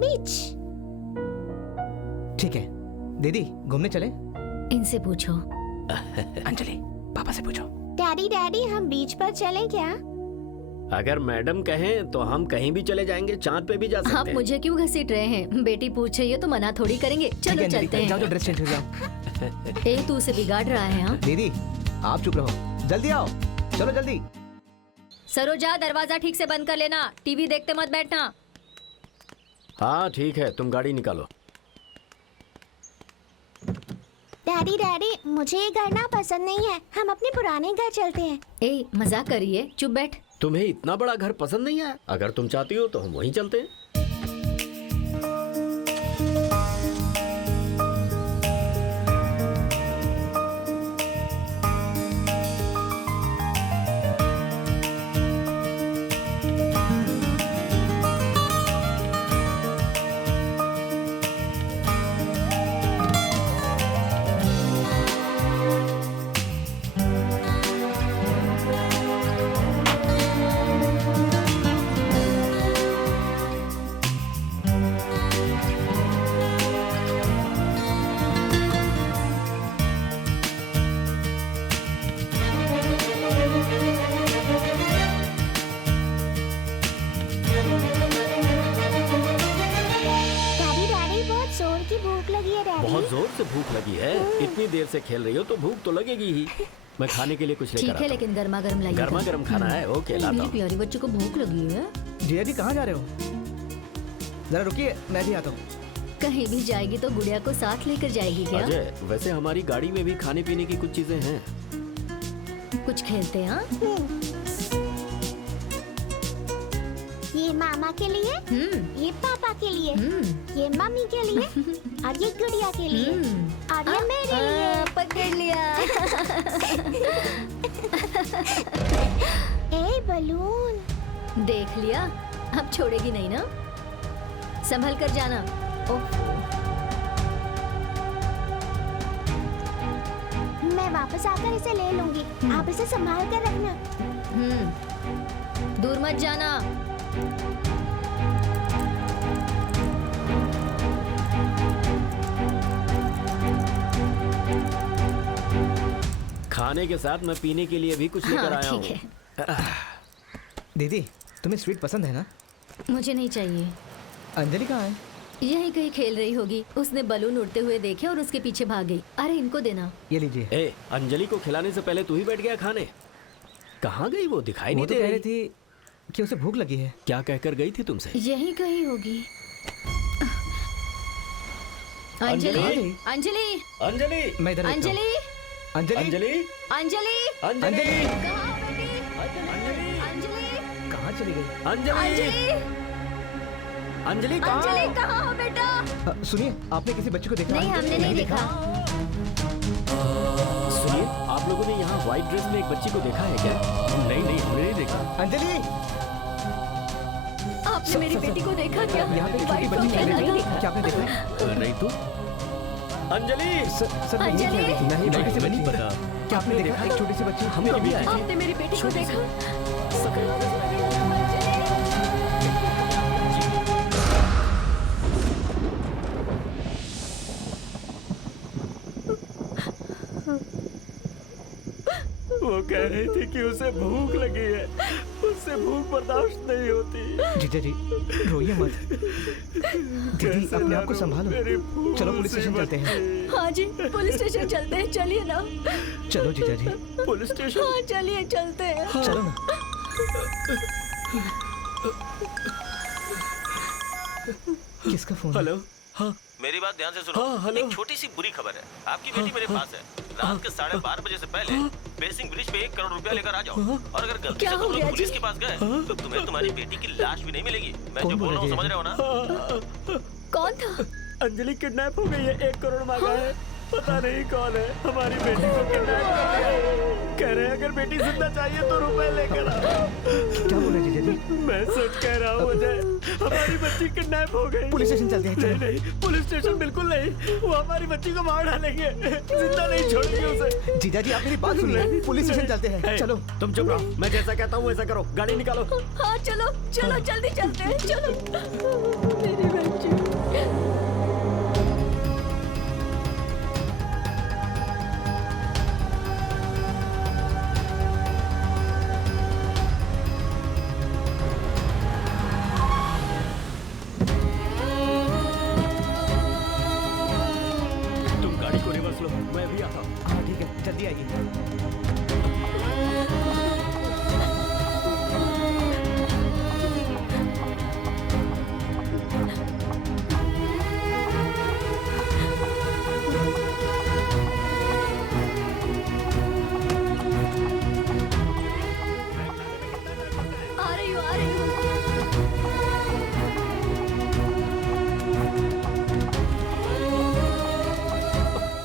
बीच। ठीक है दीदी, घूमने चले? इनसे पूछो। अंजलि, पापा से पूछो। डैडी डैडी, हम बीच पर चलें क्या? अगर मैडम कहें तो हम कहीं भी चले जाएंगे, चांद पे भी जा सकते आप हैं। मुझे क्यों घसीट रहे हैं? बेटी पूछ रही है तो मना थोड़ी करेंगे। ठीक चलो है अंजलि, चलते जाओ तो हैं। ड्रेस चेंज हो जाओ। ए तू उसे बिगाड़ रहा है? हाँ, दीदी आप चुप रहो, जल्दी आओ, चलो जल्दी। सरोजा दरवाजा ठीक से बंद कर लेना। टीवी देखते मत बैठना। हाँ ठीक है, तुम गाड़ी निकालो। डैडी डैडी, मुझे ये घर ना पसंद नहीं है। हम अपने पुराने घर चलते हैं। ए मजाक करिए, चुप बैठ। तुम्हें इतना बड़ा घर पसंद नहीं आया? अगर तुम चाहती हो तो हम वहीं चलते हैं। बहुत जोर से भूख लगी है। इतनी देर से खेल रही हो तो भूख तो लगेगी ही। मैं खाने के लिए कुछ लेकर ठीक है, लेकिन गर्मा गर्म लाइए। गर्मा गर्म खाना है। ओके, लाता मेरी हूँ। प्यारी बच्चे को भूख लगी है। जिया जी कहाँ जा रहे हो? जरा रुकिए, मैं भी आता हूँ। कहीं भी जाएगी तो गुड़िया को साथ लेकर जाएगी क्या? अजय, वैसे हमारी गाड़ी में भी खाने पीने की कुछ चीजें हैं। कुछ खेलते हैं? हाँ? ये मामा के लिए, ये पापा के लिए, ये मम्मी के लिए और ये गुड़िया के लिए और ये मेरे लिए। पकड़ लिया। ए बलून, देख लिया, अब छोड़ेगी नहीं ना? संभल कर जाना। मैं वापस आकर इसे ले लूंगी, आप इसे संभाल कर रखना। दूर मत जाना। खाने के साथ मैं पीने के लिए भी कुछ लेकर आया हूँ। ठीक है। दीदी तुम्हें स्वीट पसंद है ना? मुझे नहीं चाहिए। अंजलि कहाँ है? यही कहीं खेल रही होगी। उसने बलून उड़ते हुए देखे और उसके पीछे भाग गई। अरे इनको देना। ये लीजिए। ए, अंजलि को खिलाने से पहले तू ही बैठ गया खाने। कहाँ गई वो? दिखाई नहीं वो तो दे कह रही रही थी कि उसे भूख लगी है। क्या कहकर गई थी तुमसे? यही कहीं होगी। अंजलि, अंजलि, अंजलि, मैं इधर देखता हूँ। अंजलि, अंजलि, अंजलि, अंजलि, अंजलि, कहाँ हो बेटी? अंजलि, अंजलि, कहाँ चली गई? अंजलि, अंजलि कहाँ? अंजलि कहाँ हो बेटा? सुनिए, आपने किसी बच्चे को देखा? नहीं, हमने नहीं देखा। सुनिए, आप लोगों ने यहाँ व्हाइट ड्रेस में एक बच्ची को देखा है क्या? नहीं नहीं, हमने नहीं देखा। अंजलि, आपने मेरी बेटी को देखा क्या? यहाँ पे एक छोटी White बच्ची frock खेल पहना रही था। थी। क्या आपने देखा? नहीं तो अंजलि, सर ये अंजलि? खेल रही थी। नहीं, छोटी सी मुझे बच्ची नहीं पता। क्या आपने देखा? एक छोटी सी बच्ची हम कभी आए थे। आपने मेरी बेटी को देखा? वो कह रही थी कि उसे भूख लगी है, उससे भूख बर्दाश्त नहीं होती। जीजा जी रोइए मत। दीदी अपने आप को संभालो। चलो पुलिस स्टेशन चलते हैं। हाँ जी, पुलिस स्टेशन चलते हैं। चलिए ना। चलो जीजा जी। Police station? हाँ चलिए, चलते हैं। चलो ना। किसका फोन? हेलो। हाँ मेरी बात ध्यान से सुनो। हाँ, हेलो। एक छोटी सी बुरी खबर है। आपकी बेटी मेरे पास है। रात के 12:30 बजे से पहले बेसिंग ब्रिज पे 1 करोड़ रुपया लेकर आ जाओ। और अगर गलती क्या से हो तुम लोग गया पुलिस जी? के पास गए तो तुम्हें तुम्हारी बेटी की लाश भी नहीं मिलेगी। मैं कौन जो बोल बोल रहा हूँ रही है समझ रहे हो ना? कौन था? अंजलि किडनैप हो गई है। 1 करोड़ मांगा है। पता नहीं कौन है। हमारी बेटी को किडनैप कर लिया है। कह रहे हैं अगर बेटी जिंदा चाहिए तो रुपए लेकर आओ। क्या बोल रहे जीजा जी? मैं सच कह रहा हूँ अजय, हमारी बच्ची किडनैप हो गई। पुलिस स्टेशन चलते हैं। नहीं चलो। नहीं, पुलिस स्टेशन बिल्कुल नहीं। वो हमारी बच्ची को मार डालेंगे। जिंदा नहीं छोड़ेंगे उसे। जीजा जी आप मेरी बात सुनिए। पुलिस स्टेशन चलते हैं। चलो। तुम चुप रहो। मैं जैसा कहता हूँ वैसा करो। गाड़ी निकालो। हाँ चलो चलो, जल्दी चलते हैं। चलो। मेरी बच्ची। तुम गाड़ी को रिवर्स लो, मैं भी आता हूँ। हाँ ठीक है, जल्दी आइए। आ रही हूँ, आ रही हूँ।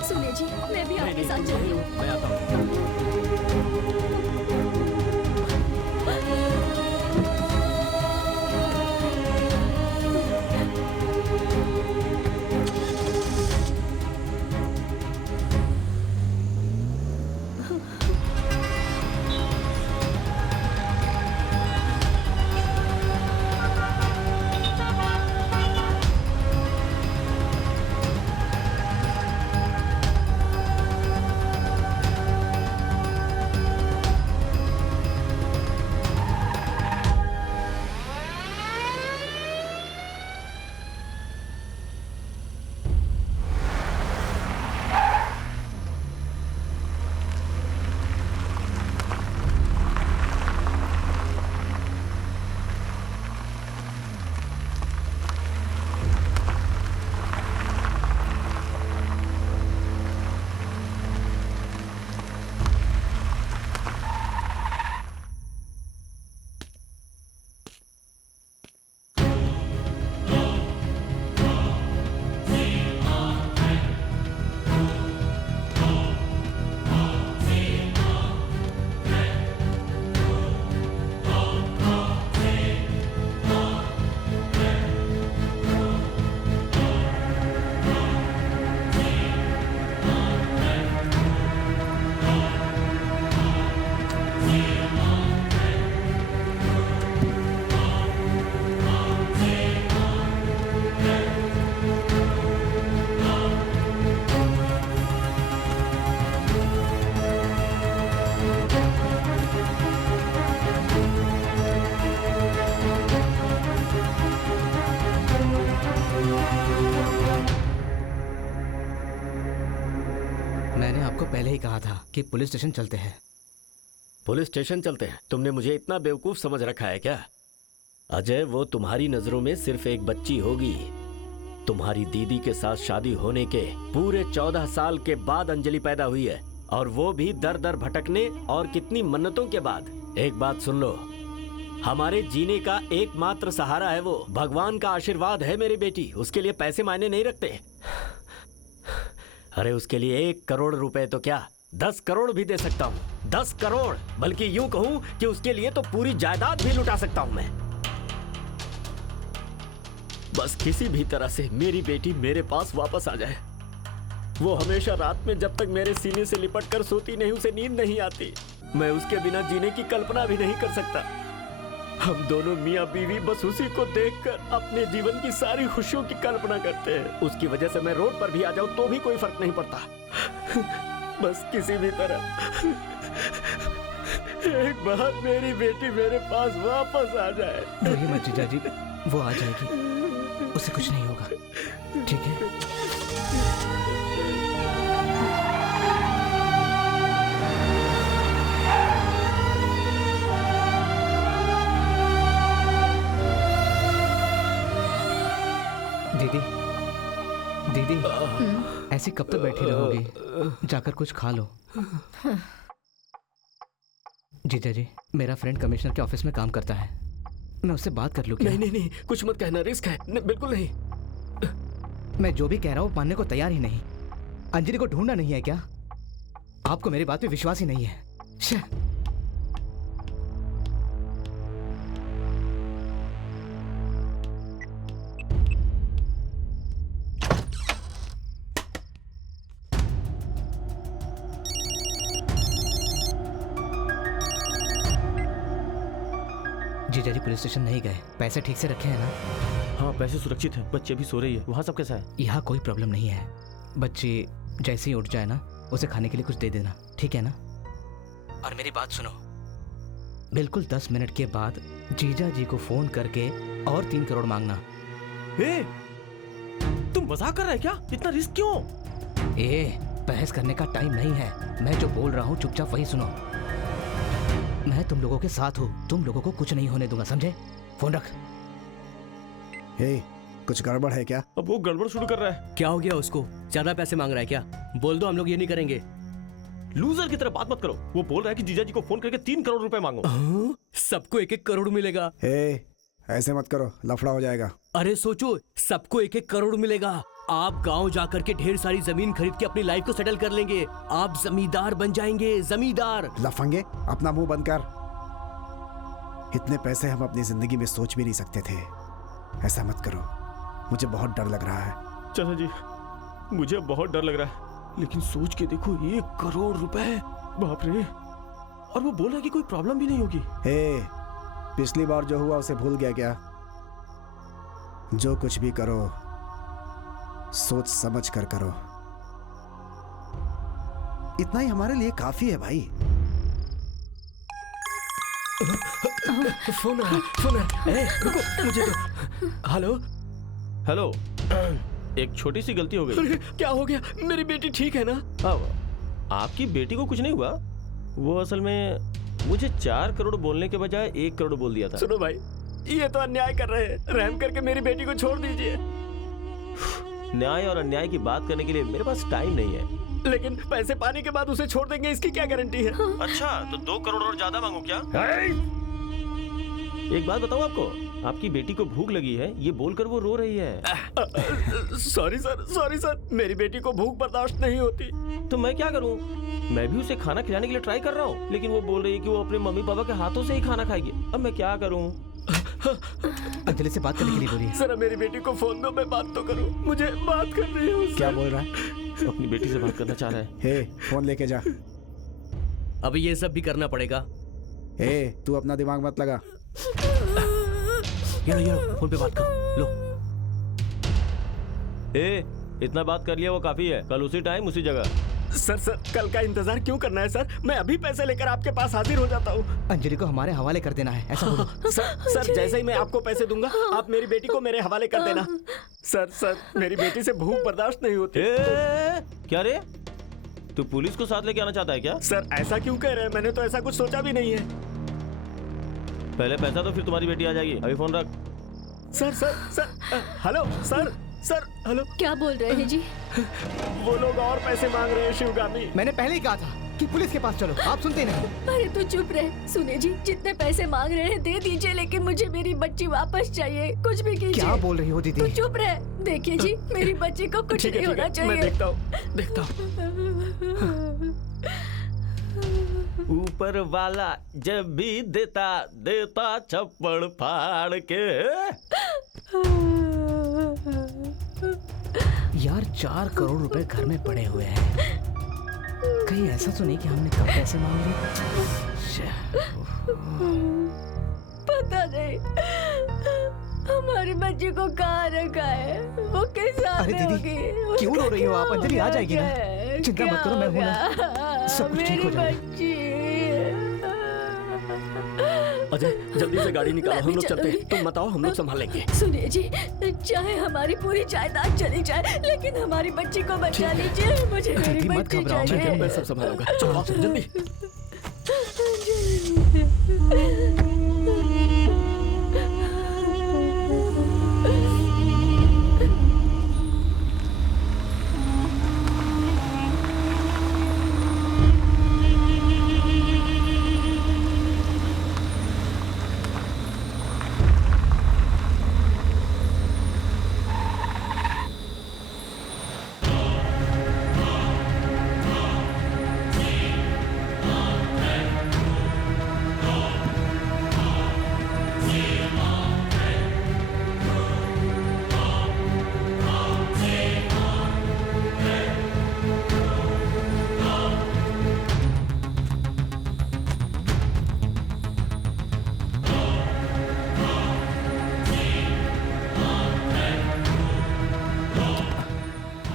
सुनिए जी, मैं भी आपके साथ चल रही हूँ। मैं आता हूँ। रहा था कि पुलिस स्टेशन चलते हैं। पुलिस स्टेशन चलते हैं? तुमने मुझे इतना बेवकूफ समझ रखा है क्या? अजय, वो तुम्हारी नजरों में सिर्फ एक बच्ची होगी। तुम्हारी दीदी के साथ शादी होने के पूरे 14 साल के बाद अंजलि पैदा हुई है, और वो भी दर दर भटकने और कितनी मन्नतों के बाद। एक बात सुन लो, हमारे जीने का एकमात्र सहारा है वो। भगवान का आशीर्वाद है मेरी बेटी, उसके लिए पैसे मायने नहीं रखते। अरे उसके लिए 1 करोड़ रुपए तो क्या, 10 करोड़ भी दे सकता हूँ। 10 करोड़, बल्कि यूं कहूं कि उसके लिए तो पूरी जायदाद भी लुटा सकता हूं मैं। बस किसी भी तरह से मेरी बेटी मेरे पास वापस आ जाए। वो हमेशा रात में जब तक मेरे सीने से लिपट कर सोती नहीं, उसे नींद नहीं आती। मैं उसके बिना जीने की कल्पना भी नहीं कर सकता। हम दोनों मियाँ बीवी बस उसी को देखकर अपने जीवन की सारी खुशियों की कल्पना करते हैं। उसकी वजह से मैं रोड पर भी आ जाऊं तो भी कोई फर्क नहीं पड़ता। बस किसी भी तरह एक बार मेरी बेटी मेरे पास वापस आ जाए। डरिए मत जीजा जी, वो आ जाएगी, उसे कुछ नहीं होगा, ठीक है? दीदी, दीदी, ऐसी कब तक बैठी रहोगी? जाकर कुछ खा लो। जीजा जी, मेरा फ्रेंड कमिश्नर के ऑफिस में काम करता है, मैं उससे बात कर लूं क्या? नहीं नहीं नहीं, कुछ मत कहना, रिस्क है। बिल्कुल नहीं। मैं जो भी कह रहा हूँ मानने को तैयार ही नहीं। अंजलि को ढूंढना नहीं है क्या? आपको मेरी बात पे विश्वास ही नहीं है। जीजा जी पुलिस स्टेशन नहीं गए, पैसे ठीक से रखे हैं ना? हाँ, पैसे सुरक्षित हैं, बच्चे भी सो रही है। वहाँ सब कैसा है? यहाँ कोई प्रॉब्लम नहीं है। बच्ची जैसे ही उठ जाए ना, उसे खाने के लिए कुछ दे देना, ठीक है ना? और मेरी बात सुनो, बिल्कुल 10 मिनट के बाद जीजा जी को फोन करके और 3 करोड़ मांगना। तुम मजाक कर रहे हैं क्या? इतना रिस्क क्यों? बहस करने का टाइम नहीं है। मैं जो बोल रहा हूँ चुपचाप वही सुनो। मैं तुम लोगों के साथ हूँ, तुम लोगों को कुछ नहीं होने दूंगा, समझे? फोन रख। कुछ गड़बड़ है क्या? अब वो गड़बड़ शुरू कर रहा है। क्या हो गया उसको? ज्यादा पैसे मांग रहा है क्या? बोल दो, हम लोग ये नहीं करेंगे। लूजर की तरह बात मत करो। वो बोल रहा है कि जीजा जी को फोन करके 3 करोड़ रुपए मांगो। सबको 1-1 करोड़ मिलेगा। ऐसे मत करो, लफड़ा हो जाएगा। अरे सोचो, सबको 1-1 करोड़ मिलेगा। आप गांव जाकर के ढेर सारी जमीन खरीद के अपनी लाइफ को सेटल कर लेंगे। आप जमींदार बन जाएंगे, जमींदार। लफंगे, अपना मुंह बंद कर। इतने पैसे हम अपनी जिंदगी में सोच भी नहीं सकते थे। ऐसा मत करो, मुझे बहुत डर लग रहा है। चाचा जी, मुझे बहुत डर लग रहा है, लेकिन सोच के देखो, 1 करोड़ रुपए, बाप रे। और वो बोल रहा है कि कोई प्रॉब्लम भी नहीं होगी। पिछली बार जो हुआ उसे भूल गया क्या? जो कुछ भी करो सोच समझ कर करो। इतना ही हमारे लिए काफी है भाई। फोन है। रुको, मुझे दो। हेलो हेलो, एक छोटी सी गलती हो गई। क्या हो गया? मेरी बेटी ठीक है ना? आपकी बेटी को कुछ नहीं हुआ। वो असल में मुझे 4 करोड़ बोलने के बजाय 1 करोड़ बोल दिया था। सुनो भाई, ये तो अन्याय कर रहे हैं। रहम करके मेरी बेटी को छोड़ दीजिए। न्याय और अन्याय की बात करने के लिए मेरे पास टाइम नहीं है। लेकिन पैसे पाने के बाद उसे छोड़ देंगे, इसकी क्या गारंटी है? अच्छा, तो 2 करोड़ और ज्यादा मांगो क्या? एक बात बताऊं आपको, आपकी बेटी को भूख लगी है, ये बोलकर वो रो रही है। सॉरी सर, मेरी बेटी को भूख बर्दाश्त नहीं होती। तो मैं क्या करूं? मैं भी उसे खाना खिलाने के लिए ट्राई कर रहा हूं, लेकिन वो बोल रही है कि वो अपने मम्मी पापा के हाथों से ही खाना खाएगी। अब मैं क्या करूं? अंजलि से बात करने के लिए बोलिए। सर, मेरी बेटी को फोन दो, मैं बात तो करूं। मुझे बात करनी है उससे। क्या बोल रहा है? अपनी बेटी से बात करना चाह रहा है। फोन लेके जा। अभी ये सब भी करना पड़ेगा। तू अपना दिमाग मत लगा। ये लो, फोन पे बात करो। लो। इतना बात कर लिया वो काफी है। कल उसी टाइम उसी जगह। सर, कल का इंतजार क्यों करना है सर? मैं अभी पैसे लेकर आपके पास हाजिर हो जाता हूँ। अंजलि को हमारे हवाले कर देना है, ऐसा बोलो। सर, जैसे ही मैं आपको पैसे दूंगा, आप मेरी बेटी को मेरे हवाले कर देना। सर, मेरी बेटी से भूख बर्दाश्त नहीं होती। क्या रे, तू पुलिस को साथ लेके आना चाहता है क्या? सर ऐसा क्यों कह रहे हैं? मैंने तो ऐसा कुछ सोचा भी नहीं है। पहले पैसा तो फिर तुम्हारी बेटी आ जाएगी। अभी फोन रख। Sir sir sir hello sir sir hello. क्या बोल रहे हैं जी? वो लोग और पैसे मांग रहे हैं शिवगामी। मैंने पहले ही कहा था कि पुलिस के पास चलो, आप सुनते नहीं। अरे तू चुप रहे। सुने जी, जितने पैसे मांग रहे हैं दे दीजिए, लेकिन मुझे मेरी बच्ची वापस चाहिए। कुछ भी कीजिए। क्या बोल रही हो दीदी? तू चुप रहे। देखिए जी, मेरी बच्ची को कुछ नहीं होना चाहिए। मैं देखता हूँ। ऊपर वाला जब भी देता देता चप्पड़ फाड़ के। यार 4 करोड़ रुपए घर में पड़े हुए हैं, कहीं ऐसा तो नहीं कि हमने कब पैसे मांग लिए? पता नहीं हमारी बच्ची को कहाँ रखा है, वो किस हाल अरे में दीदी, होगी? क्यों रो रही हो आप? अंजलि आ जाएगी ना, चिंता मत करो, मैं हूं ना, सब कुछ ठीक हो जाएगा। अजय जल्दी से गाड़ी निकालो, हम लोग चलते हैं। तुम बताओ, हम लोग संभालेंगे। सुनिए जी, चाहे हमारी पूरी जायदाद चली जाए, लेकिन हमारी बच्ची को बचा लीजिए। मुझे मेरी मत बच्ची घबराओ, चाहिए। मैं सब संभालूंगा। चलो जल्दी।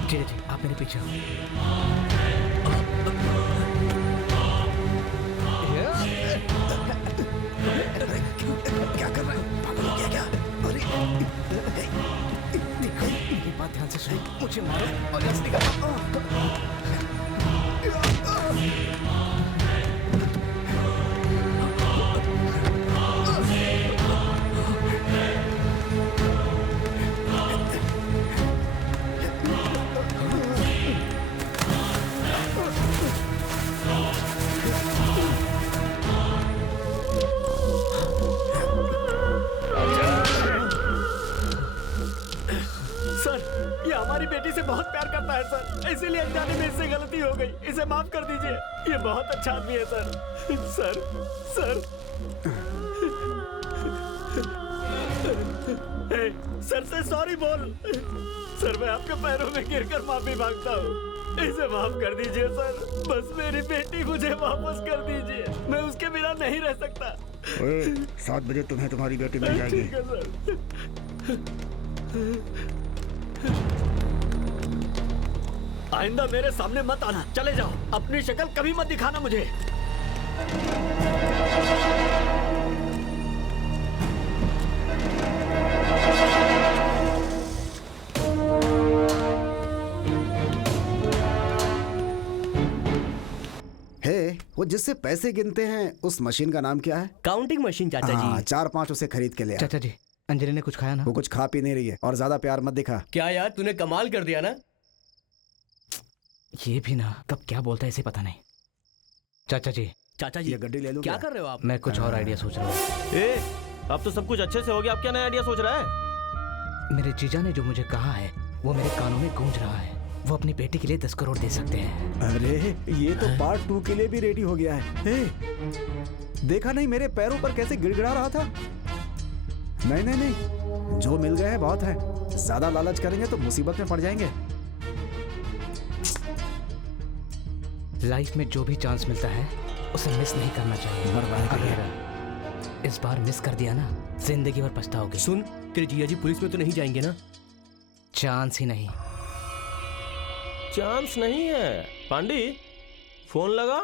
जी जी, आप मेरे पीछे हो। क्या कर रहा है? पागल हो गया क्या? अरे देखो, मेरी बात ध्यान से सुनो, मुझे मारो और यहाँ से निकलो। सर, ये हमारी बेटी से बहुत प्यार करता है सर, इसीलिए अनजाने में इससे गलती हो गई। इसे माफ कर दीजिए, ये बहुत अच्छा आदमी है सर। सर सर ए, सर से सॉरी बोल। सर मैं आपके पैरों में गिरकर माफी मांगता हूँ, इसे माफ कर दीजिए सर। बस मेरी बेटी मुझे वापस कर दीजिए, मैं उसके बिना नहीं रह सकता। 7 बजे तुम्हें तुम्हारी बेटी मिल जाएगी। ठीक है सर। आइंदा मेरे सामने मत आना, चले जाओ। अपनी शक्ल कभी मत दिखाना मुझे। वो जिससे पैसे गिनते हैं उस मशीन का नाम क्या है? काउंटिंग मशीन चाचा जी। 4-5 उसे खरीद के ले आ। चाचा जी, अंजलि ने कुछ खाया ना? वो कुछ खा पी नहीं रही है और ज्यादा प्यार मत दिखा। क्या यार, तूने कमाल कर दिया ना। ये भी ना कब क्या बोलता है इसे पता नहीं। चाचा जी ये गड्डी ले लो। क्या कर रहे हो आप? मैं कुछ और आइडिया सोच रहा हूँ। अब तो सब कुछ अच्छे से हो गया, अब क्या नया आइडिया सोच रहा है? मेरे जीजा ने जो मुझे कहा है वो मेरे कानों में गूंज रहा है। वो अपनी बेटी के लिए 10 करोड़ दे सकते हैं। अरे ये तो पार्ट 2 के लिए भी रेडी हो गया है। देखा नहीं मेरे पैरों पर कैसे गिड़गिड़ा रहा था? नहीं नहीं नहीं, जो मिल गए हैं बहुत है। ज्यादा लालच करेंगे तो मुसीबत में पड़ जाएंगे। लाइफ में जो भी चांस मिलता है उसे मिस नहीं करना चाहिए। अगर इस बार मिस कर दिया ना, जिंदगी भर पछताओगे। सुन, तेरे जीजा जी पुलिस में तो नहीं जाएंगे ना? चांस ही नहीं। चांस नहीं है। पांडी, फोन लगा।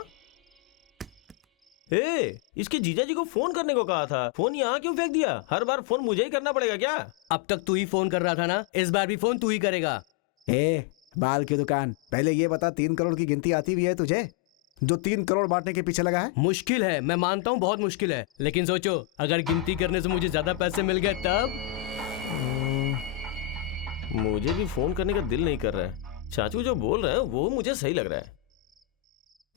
इसके जीजा जी को फोन करने को कहा था, फोन यहाँ क्यों फेंक दिया? हर बार फोन मुझे ही करना पड़ेगा क्या? अब तक तू ही फोन कर रहा था ना, इस बार भी फोन तू ही करेगा। बाल की दुकान। पहले ये बता 3 करोड़ की गिनती आती भी है तुझे, जो 3 करोड़ बांटने के पीछे लगा है? मुश्किल है, मैं मानता हूँ बहुत मुश्किल है, लेकिन सोचो अगर गिनती करने से मुझे ज्यादा पैसे मिल गए तब। मुझे भी फोन करने का दिल नहीं कर रहा है। चाचू जो बोल रहे हैं वो मुझे सही लग रहा है।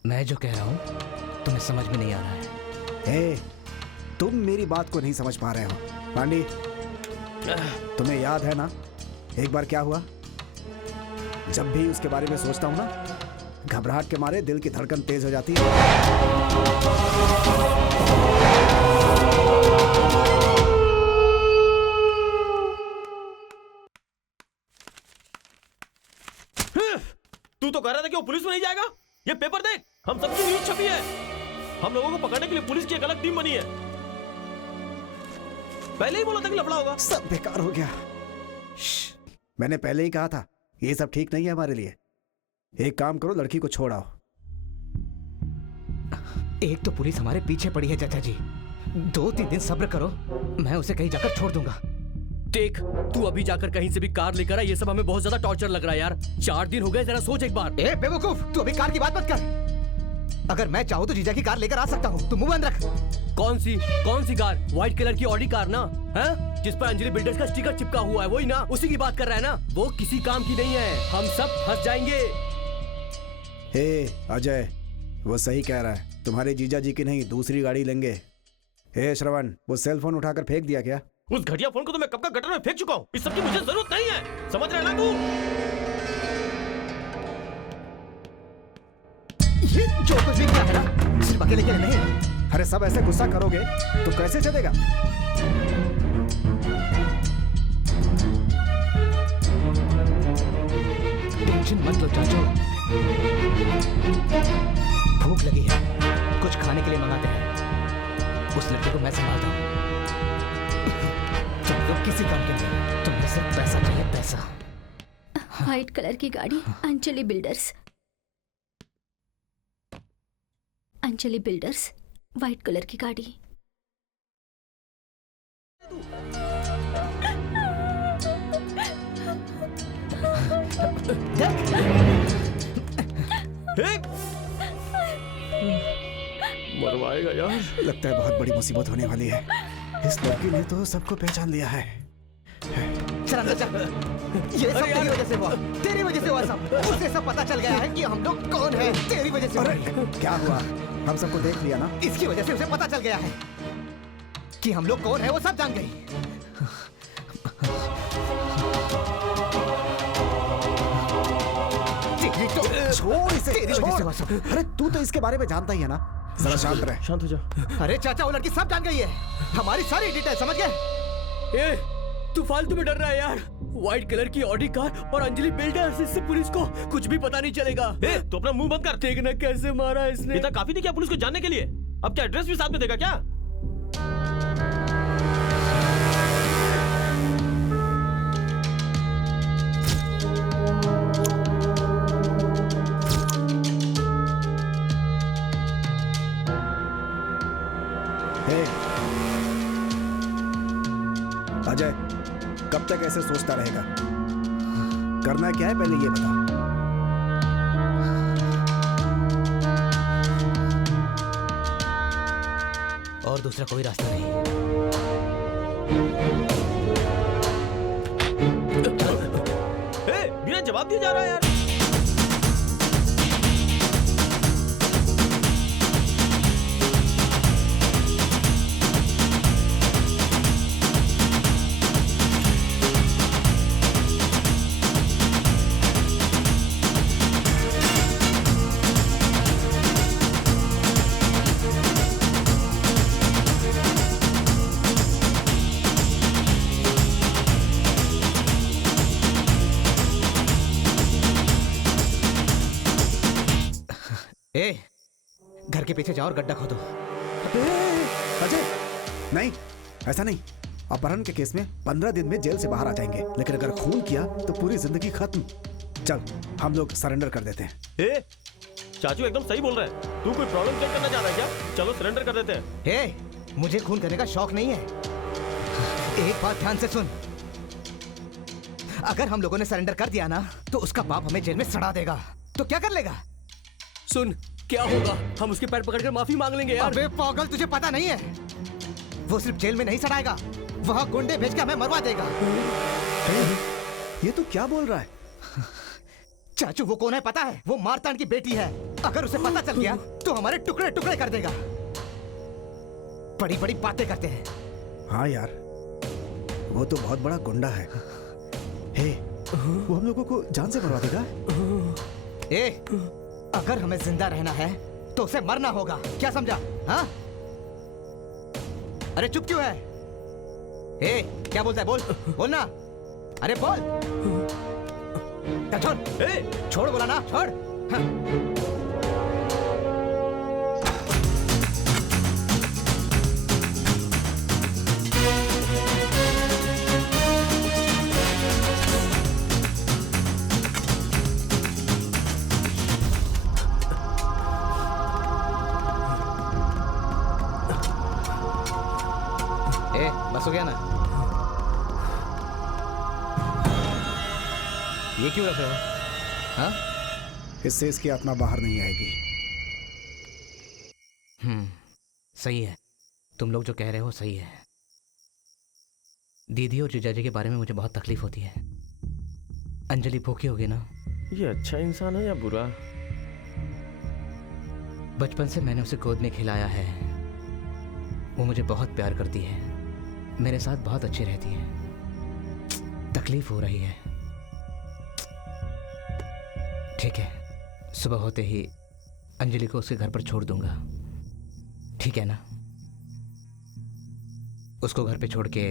मैं जो कह रहा हूँ तुम्हें समझ में नहीं आ रहा है। ए, तुम मेरी बात को नहीं समझ पा रहे हो। पांडी, तुम्हें याद है ना एक बार क्या हुआ? जब भी उसके बारे में सोचता हूं ना, घबराहट के मारे दिल की धड़कन तेज हो जाती है। तू तो कह रहा था कि वो पुलिस में नहीं जाएगा। ये पेपर देख, हम सबकी न्यूज छपी है। हम लोगों को पकड़ने के लिए पुलिस की एक अलग टीम बनी है। पहले ही बोला था कि लफड़ा होगा। सब बेकार हो गया। मैंने पहले ही कहा था ये सब ठीक नहीं है हमारे लिए। एक काम करो, लड़की को छोड़ आओ। एक तो पुलिस हमारे पीछे पड़ी है चाचा जी, 2-3 दिन सब्र करो, मैं उसे कहीं जाकर छोड़ दूंगा। देख, तू अभी जाकर कहीं से भी कार लेकर आ, ये सब हमें बहुत ज्यादा टॉर्चर लग रहा है यार। 4 दिन हो गए, जरा सोच एक बार। ए बेवकूफ, तू अभी कार की बात मत कर। अगर मैं चाहूँ तो जीजा की कार लेकर आ सकता हूँ, तू मुंह बंद रख। कौन सी कार? व्हाइट कलर की ऑडी कार ना, है जिस पर अंजलि बिल्डर्स का स्टिकर चिपका हुआ है, वही ना? उसी की बात कर रहा है ना? वो किसी काम की नहीं है, हम सब फंस जाएंगे। हे अजय, वो सही कह रहा है। तुम्हारे जीजा जी की नहीं, दूसरी गाड़ी लेंगे। हे श्रवण, वो सेल फोन उठाकर फेंक दिया क्या? उस घटिया फोन को तो मैं कब का गटर में फेंक चुका हूँ। इस सब की मुझे जरूरत नहीं है, समझ रहे ना तू? ये जो कुछ भी किया है ना, सिर्फ अकेले के लिए नहीं। अरे सब ऐसे गुस्सा करोगे तो कैसे चलेगा? टेंशन मत लो चाचू, भूख लगी है, कुछ खाने के लिए मंगाते हैं। उस लड़के को मैं संभालता हूँ। तुम लोग किसी काम के नहीं, तुम्हें सिर्फ पैसा चाहिए, पैसा। व्हाइट कलर की गाड़ी, Anjali builders. Anjali builders, white colour की गाड़ी। मरवाएगा यार। लगता है बहुत बड़ी मुसीबत होने वाली है। इस लड़की ने तो सबको पहचान लिया है। चल अंदर चल। ये सब तेरी वजह से हुआ, तेरी वजह से हुआ सब। उसे सब पता चल गया है कि हम लोग कौन हैं, तेरी वजह से। अरे क्या हुआ? हम सबको देख लिया ना? इसकी वजह से उसे पता चल गया है कि हम लोग कौन है, वो सब जान गई। छोड़ इसे, तेरी वजह से हुआ सब। अरे तू तो इसके बारे में जानता ही है ना। जरा शांत रह। शांत हो जा। अरे चाचा, वो लड़की सब जान गई है, हमारी सारी डिटेल, समझ गए? तू फालतू में डर रहा है यार। व्हाइट कलर की ऑडी कार और अंजलि बिल्डर्स, इससे पुलिस को कुछ भी पता नहीं चलेगा। तो अपना मुंह बंद कर। देखना कैसे मारा इसने। इतना काफी नहीं क्या पुलिस को जानने के लिए? अब क्या एड्रेस भी साथ में देगा क्या? अजय, कब तक ऐसे सोचता रहेगा? करना क्या है पहले ये बता। और दूसरा कोई रास्ता नहीं। बिना जवाब दिए जा रहा है यार। घर के पीछे जाओ और गड्ढा खोदो। अजय, नहीं, ऐसा नहीं। अपहरण के केस में 15 दिन में जेल से बाहर आ जाएंगे, लेकिन अगर खून किया तो पूरी जिंदगी खत्म। चल, हम लोग सरेंडर कर देते हैं। चाचू एकदम सही बोल रहे हैं। तू कोई प्रॉब्लम क्रिएट करना चाह रहा है क्या? चलो सरेंडर कर देते हैं। मुझे खून करने का शौक नहीं है। एक बात ध्यान से सुन, अगर हम लोगों ने सरेंडर कर दिया ना तो उसका बाप हमें जेल में सड़ा देगा। तो क्या कर लेगा? सुन, क्या होगा? हम उसके पैर पकड़कर माफी मांग लेंगे यार। अबे पागल, तुझे पता नहीं है? वो सिर्फ जेल में नहीं सड़ाएगा, वहाँ गुंडे भेज के हमें मरवा देगा। ये तू क्या बोल रहा है? चाचू वो कौन है पता है? वो मारतान की बेटी है। अगर उसे पता चल गया तो हमारे टुकड़े टुकड़े कर देगा। बड़ी बड़ी बातें करते हैं। हाँ यार, वो तो बहुत बड़ा गुंडा है। हे, वो हम लोगों को जान से मरवा देगा। ए, अगर हमें जिंदा रहना है तो उसे मरना होगा, क्या समझा? हाँ? अरे चुप क्यों है? ए, क्या बोलता है? बोल, बोलना। अरे बोल। चल छोड़। ए, छोड़ बोला ना, छोड़। हाँ। बस हो गया ना? ये क्यों रख रहे हो? हाँ? इससे इसकी आत्मा बाहर नहीं आएगी। सही है, तुम लोग जो कह रहे हो सही है। दीदी और जीजाजी के बारे में मुझे बहुत तकलीफ होती है। अंजलि भूखी होगी ना? ये अच्छा इंसान है या बुरा? बचपन से मैंने उसे गोद में खिलाया है। वो मुझे बहुत प्यार करती है, मेरे साथ बहुत अच्छी रहती है। तकलीफ हो रही है। ठीक है, सुबह होते ही अंजलि को उसके घर पर छोड़ दूंगा, ठीक है ना? उसको घर पे छोड़ के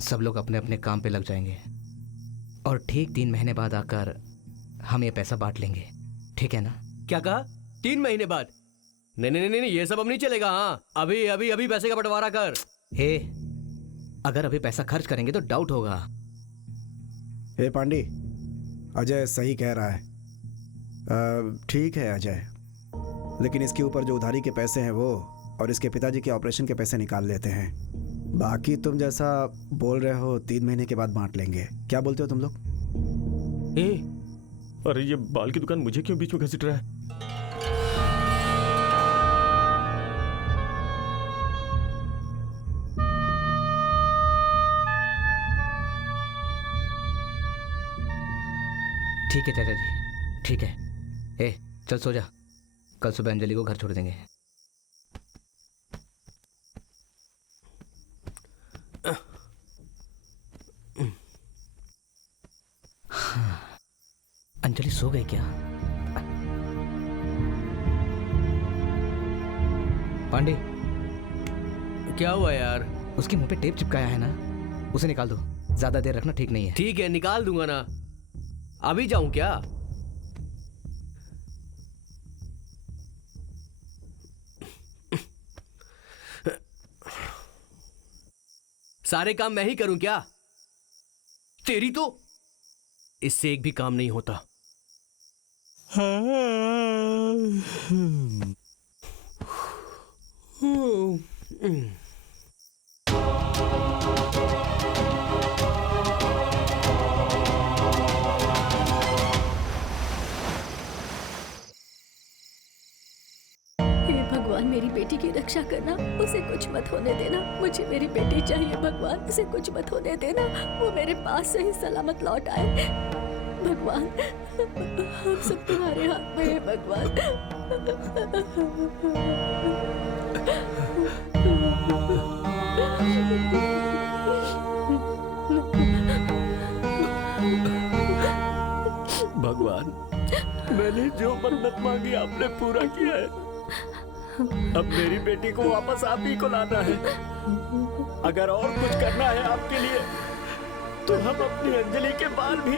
सब लोग अपने अपने काम पे लग जाएंगे और ठीक 3 महीने बाद आकर हम ये पैसा बांट लेंगे, ठीक है ना? क्या कहा? 3 महीने बाद? नहीं नहीं नहीं, ये सब अब नहीं चलेगा। हाँ, अभी अभी अभी पैसे का बंटवारा कर। हे, अगर अभी पैसा खर्च करेंगे तो डाउट होगा। हे पांडी, अजय सही कह रहा है। ठीक है अजय, लेकिन इसके ऊपर जो उधारी के पैसे हैं वो और इसके पिताजी के ऑपरेशन के पैसे निकाल लेते हैं। बाकी तुम जैसा बोल रहे हो 3 महीने के बाद बांट लेंगे। क्या बोलते हो तुम लोग? अरे ये बाल की दुकान मुझे क्यों बीच में घसीट रहा है? ठीक है चाचा जी, ठीक है। ए, चल सो जा, कल सुबह अंजलि को घर छोड़ देंगे। अंजलि सो गई क्या? पांडे, क्या हुआ यार? उसके मुंह पे टेप चिपकाया है ना, उसे निकाल दो। ज्यादा देर रखना ठीक नहीं है। ठीक है, निकाल दूंगा ना। अभी जाऊं क्या? सारे काम मैं ही करूं क्या? तेरी तो इससे एक भी काम नहीं होता। भगवान, मेरी बेटी की रक्षा करना, उसे कुछ मत होने देना। मुझे मेरी बेटी चाहिए भगवान, उसे कुछ मत होने देना। वो मेरे पास सही सलामत लौट आए। भगवान, हम सब तुम्हारे हाथ में है भगवान। भगवान, मैंने जो मन्नत मांगी आपने पूरा किया है। अब मेरी बेटी को वापस आप ही को लाना है। अगर और कुछ करना है आपके लिए तो हम अपनी अंजलि के बाल भी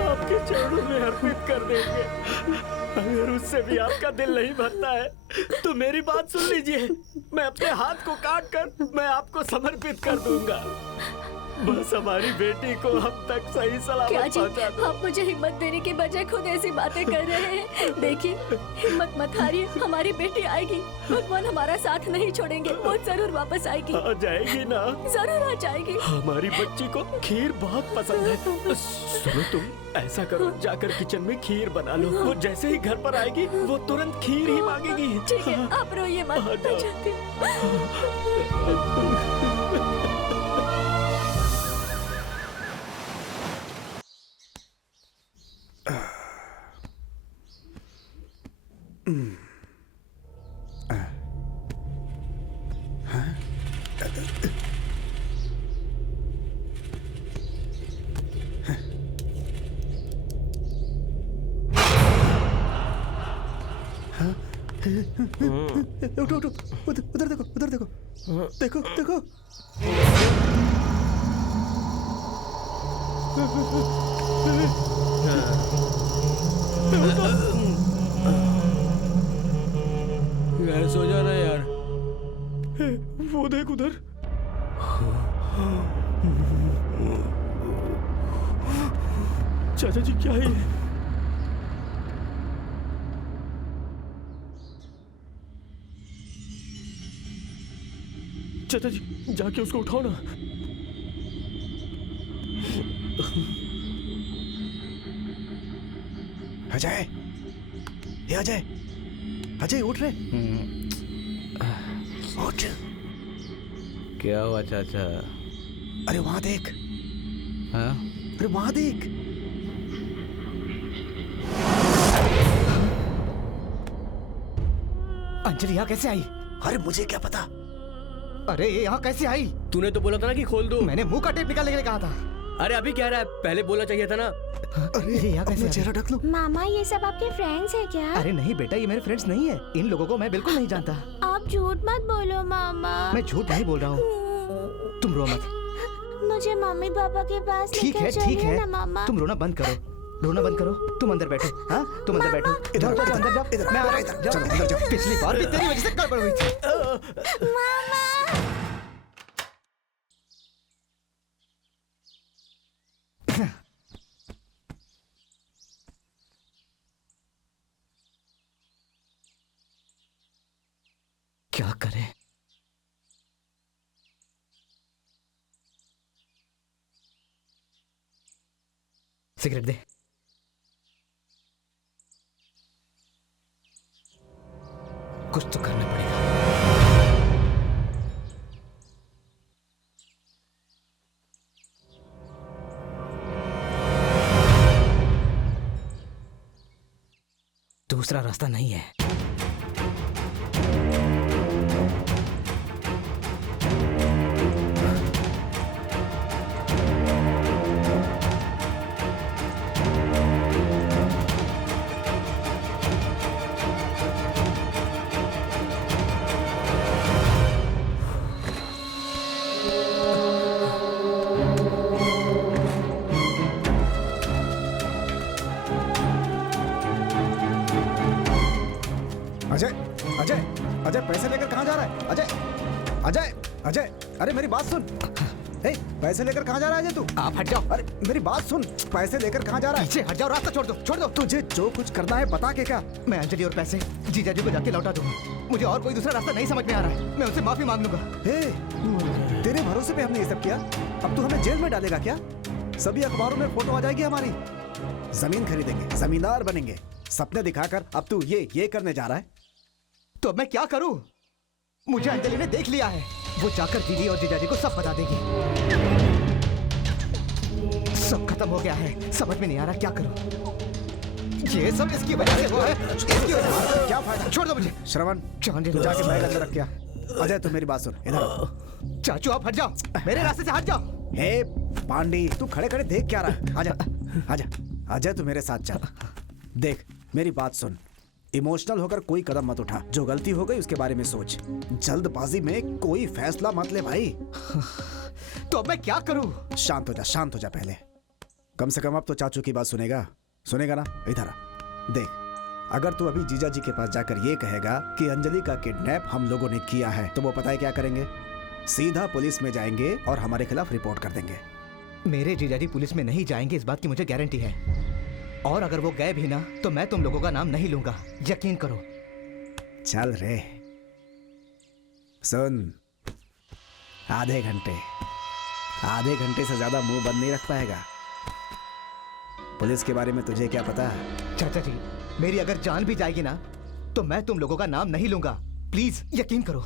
आपके चरणों में अर्पित कर देंगे। अगर उससे भी आपका दिल नहीं भरता है तो मेरी बात सुन लीजिए, मैं अपने हाथ को काट कर मैं आपको समर्पित कर दूंगा। बस हमारी बेटी को हम तक सही क्या सलामत जी, पहुंचा दो। आप मुझे हिम्मत देने की बजाय खुद ऐसी बातें कर रहे हैं। देखिए, हिम्मत मत हारिए, हमारी बेटी आएगी। भगवान हमारा साथ नहीं छोड़ेंगे, वो जरूर वापस आएगी। आ जाएगी ना? जरूर आ जाएगी। हमारी बच्ची को खीर बहुत पसंद है। सुनो, तुम ऐसा करो, जाकर किचन में खीर बना लो। वो जैसे ही घर पर आएगी वो तुरंत खीर ही मांगेगी। ठीक है, आप रोइए मत। आ जाओ। मैं जाती हूँ। उठो उठो, उधर देखो, उधर देखो, देखो देखो। यार सो जाना यार। वो देख उधर। चाचा जी क्या है ये? चाचा जी जाके उसको उठाओ ना। अजय, ये अजय, अजय उठ रे, उठ। क्या हुआ चाचा? अरे वहां देख। हाँ? अरे वहां देख। अंजलि यहाँ कैसे आई? अरे मुझे क्या पता। अरे ये यहाँ कैसे आई? तूने तो बोला था ना कि खोल दो। मैंने मुंह का टेप निकालने के लिए कहा था। अरे अभी कह रहा है, पहले बोलना चाहिए था ना। अरे यहाँ कैसे चेहरा ढक लो। मामा, ये सब आपके फ्रेंड्स हैं क्या? अरे नहीं बेटा, ये मेरे फ्रेंड्स नहीं है। इन लोगों को मैं बिल्कुल नहीं जानता। आप झूठ मत बोलो मामा। मैं झूठ नहीं बोल रहा हूँ। तुम रो मत। मुझे मम्मी पापा के पास ठीक है, लेकर ठीक चलिए है। ना मामा। तुम रोना बंद करो, रोना बंद करो। तुम अंदर बैठो। हाँ, तुम अंदर बैठो। इधर जाओ, अंदर जाओ। इधर, मैं आ रहा हूँ। इधर, जाओ, चलो, अंदर जाओ। पिछली बार भी तेरी वजह से गड़बड़ हुई थी। मामा। क्या करें? सिगरेट दे। कुछ तो करना पड़ेगा। दूसरा रास्ता नहीं है। अजय, अजय, अजय पैसे लेकर कहाँ जा रहा है? अजय, अजय, अजय, अरे मेरी बात सुन। ए, पैसे लेकर कहाँ जा रहा है अजय तू? आप हट जाओ। अरे मेरी बात सुन, पैसे लेकर कहाँ जा रहा है? पीछे हट जाओ, रास्ता छोड़ दो, छोड़ दो। तुझे जो कुछ करना है बता के क्या? मैं अंजलि और पैसे जीजाजी को जाके लौटा दूंगा। मुझे और कोई दूसरा रास्ता नहीं समझ में आ रहा है। मैं उनसे माफी मांग लूंगा। तेरे भरोसे पे हमने ये सब किया, अब तू हमें जेल में डालेगा क्या? सभी अखबारों में फोटो आ जाएगी हमारी। जमीन खरीदेंगे, जमींदार बनेंगे, सपने दिखाकर अब तू ये करने जा रहा है। तो अब मैं क्या करूं? मुझे अंजलि ने देख लिया है। वो जाकर दीदी और जीजाजी को सब बता देगी। सब खत्म हो गया है। समझ में नहीं आ रहा क्या करूं। ये सब इसकी वजह से हुआ है। इसकी वजह से। क्या फायदा? छोड़ दो मुझे। श्रवण, तू जाके बैग अंदर रख क्या? अजय तू मेरी बात सुन, इधर आ। चाचू आप हट जाओ, मेरे रास्ते से हट जाओ। हे पांडी, तू खड़े खड़े देख क्या रहा है? आजा, आजा, अजय तू मेरे साथ चल। देख मेरी बात सुन, इमोशनल होकर कोई कदम मत उठा। जो गलती हो गई उसके बारे में सोच। जल्दबाजी में कोई फैसला मत ले भाई। तो अब मैं क्या करूं? शांत हो जा, शांत हो जा पहले। कम से कम अब तो चाचू की बात सुनेगा, सुनेगा ना? इधर आ, देख अगर तू अभी जीजा जी के पास जाकर ये कहेगा कि अंजलि का किडनैप हम लोगों ने किया है, तो वो पता है क्या करेंगे? सीधा पुलिस में जाएंगे और हमारे खिलाफ रिपोर्ट कर देंगे। मेरे जीजाजी पुलिस में नहीं जाएंगे, इस बात की मुझे गारंटी है। और अगर वो गए भी ना तो मैं तुम लोगों का नाम नहीं लूंगा, यकीन करो। चल रे, सुन, आधे घंटे से ज्यादा मुंह बंद नहीं रख पाएगा। पुलिस के बारे में तुझे क्या पता? चाचा जी, मेरी अगर जान भी जाएगी ना तो मैं तुम लोगों का नाम नहीं लूंगा। प्लीज यकीन करो,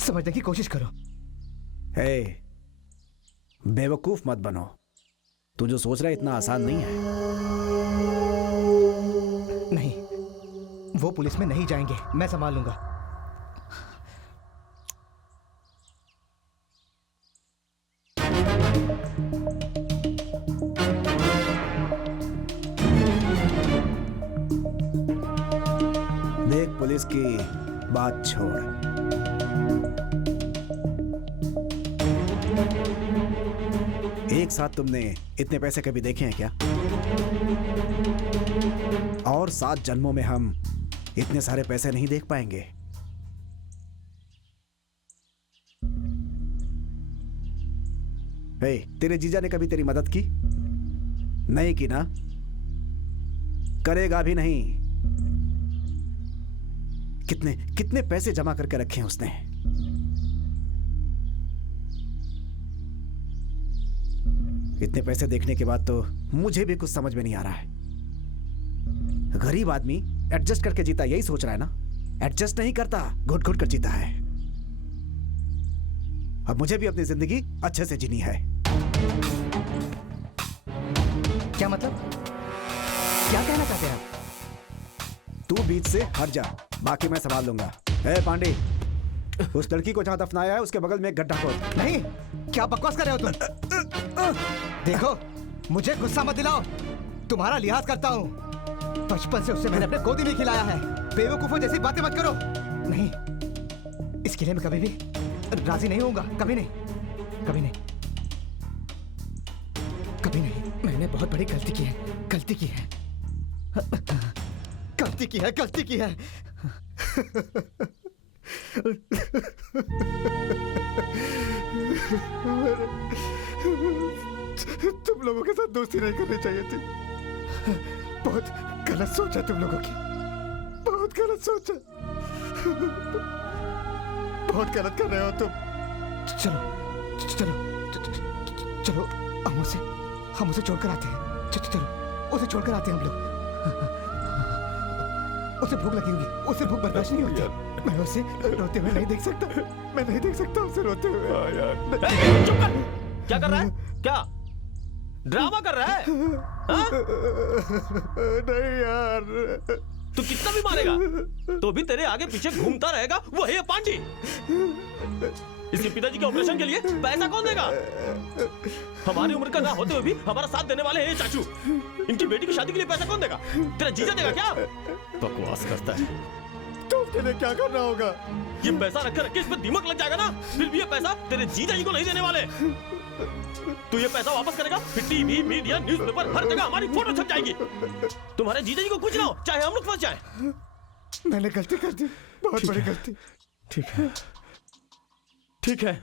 समझने की कोशिश करो। हे, बेवकूफ मत बनो। तू जो सोच रहा है इतना आसान नहीं है। नहीं, वो पुलिस में नहीं जाएंगे, मैं संभाल लूंगा। देख, पुलिस की बात छोड़, एक साथ तुमने इतने पैसे कभी देखे हैं क्या? और 7 जन्मों में हम इतने सारे पैसे नहीं देख पाएंगे। हे, तेरे जीजा ने कभी तेरी मदद की? नहीं की ना, करेगा भी नहीं। कितने कितने पैसे जमा करके रखे हैं उसने। इतने पैसे देखने के बाद तो मुझे भी कुछ समझ में नहीं आ रहा है। गरीब आदमी एडजस्ट करके जीता, यही सोच रहा है ना? एडजस्ट नहीं करता, घुट घुट कर जीता है। अब मुझे भी अपनी जिंदगी अच्छे से जीनी है। क्या मतलब? क्या कहना चाहते हैं आप? तू बीच से हट जा, बाकी मैं संभाल लूंगा। ए पांडे, उस लड़की को जहां दफनाया है उसके बगल में एक गड्ढा खोद। नहीं, क्या बकवास कर रहे हो तुम? देखो, मुझे गुस्सा मत दिलाओ, तुम्हारा लिहाज करता हूँ। बचपन से उससे मैंने अपने गोदी में खिलाया है। बेवकूफों जैसी बातें मत करो। नहीं, इसके लिए मैं कभी भी राजी नहीं होऊंगा, कभी नहीं, कभी नहीं, कभी नहीं। मैंने बहुत बड़ी गलती की है, गलती की है, गलती की है, गलती की है। तुम लोगों के साथ दोस्ती नहीं करनी चाहिए थी। बहुत गलत सोच है तुम लोगों की, बहुत गलत सोच है, बहुत गलत कर रहे हो तुम। चलो चलो चलो, हम उसे छोड़कर आते हैं। चलो, उसे छोड़कर आते हैं हम लोग। उसे भूख लगी होगी, उसे भूख बर्दाश्त नहीं होती। मैं उसे रोते हुए नहीं देख सकता, मैं नहीं देख सकता उसे रोते हुए। चुप कर! क्या कर रहा है? क्या ड्रामा कर रहा है? नहीं यार, तू कितना भी मारेगा तो भी तेरे आगे पीछे घूमता रहेगा वो है पांडी। इसके पिताजी के ऑपरेशन के लिए पैसा कौन देगा? हमारी उम्र का ना होते हुए भी हमारा साथ देने वाले हैं ये चाचू। इनकी बेटी की शादी के लिए पैसा कौन देगा? तेरा जीजा देगा क्या? बकवास करता है। तो उसके लिए क्या करना होगा? ये पैसा रख के इस पर दिमाग लग जाएगा ना, फिर भी ये पैसा तेरे जीजा जी को नहीं देने वाले। तू ये पैसा वापस करेगा, फिर टीवी, मीडिया, न्यूज़पेपर, हर जगह हमारी फोटो छप जाएगी। तुम्हारे जीजा जी को कुछ ना हो, चाहे हम लोग फंस जाए। मैंने गलती कर दी, बहुत बड़ी गलती। ठीक है, ठीक है,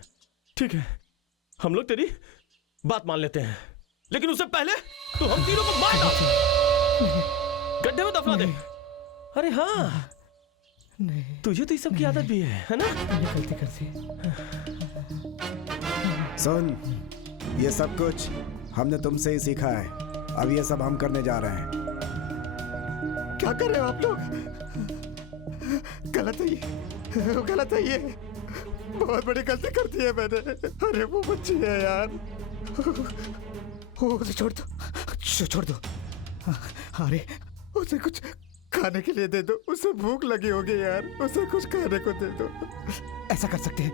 ठीक है, हम लोग तेरी बात मान लेते हैं, लेकिन उससे पहले तू हम तीनों को मार डाल, गड्ढे में दफना दे। अरे हाँ, तुझे तो इस सब की आदत भी है ना? मैंने गलती कर दी। सुन, ये सब कुछ हमने तुमसे ही सीखा है। अब ये सब हम करने जा रहे हैं। क्या कर रहे हो आप लोग? गलत है ये, गलत है ये, बहुत बड़ी गलती कर दी है मैंने। अरे वो बच्ची है यार, उसे छोड़ दो, छोड़ दो। अरे उसे कुछ खाने के लिए दे दो, उसे भूख लगी होगी यार, उसे कुछ खाने को दे दो। ऐसा कर सकते हैं,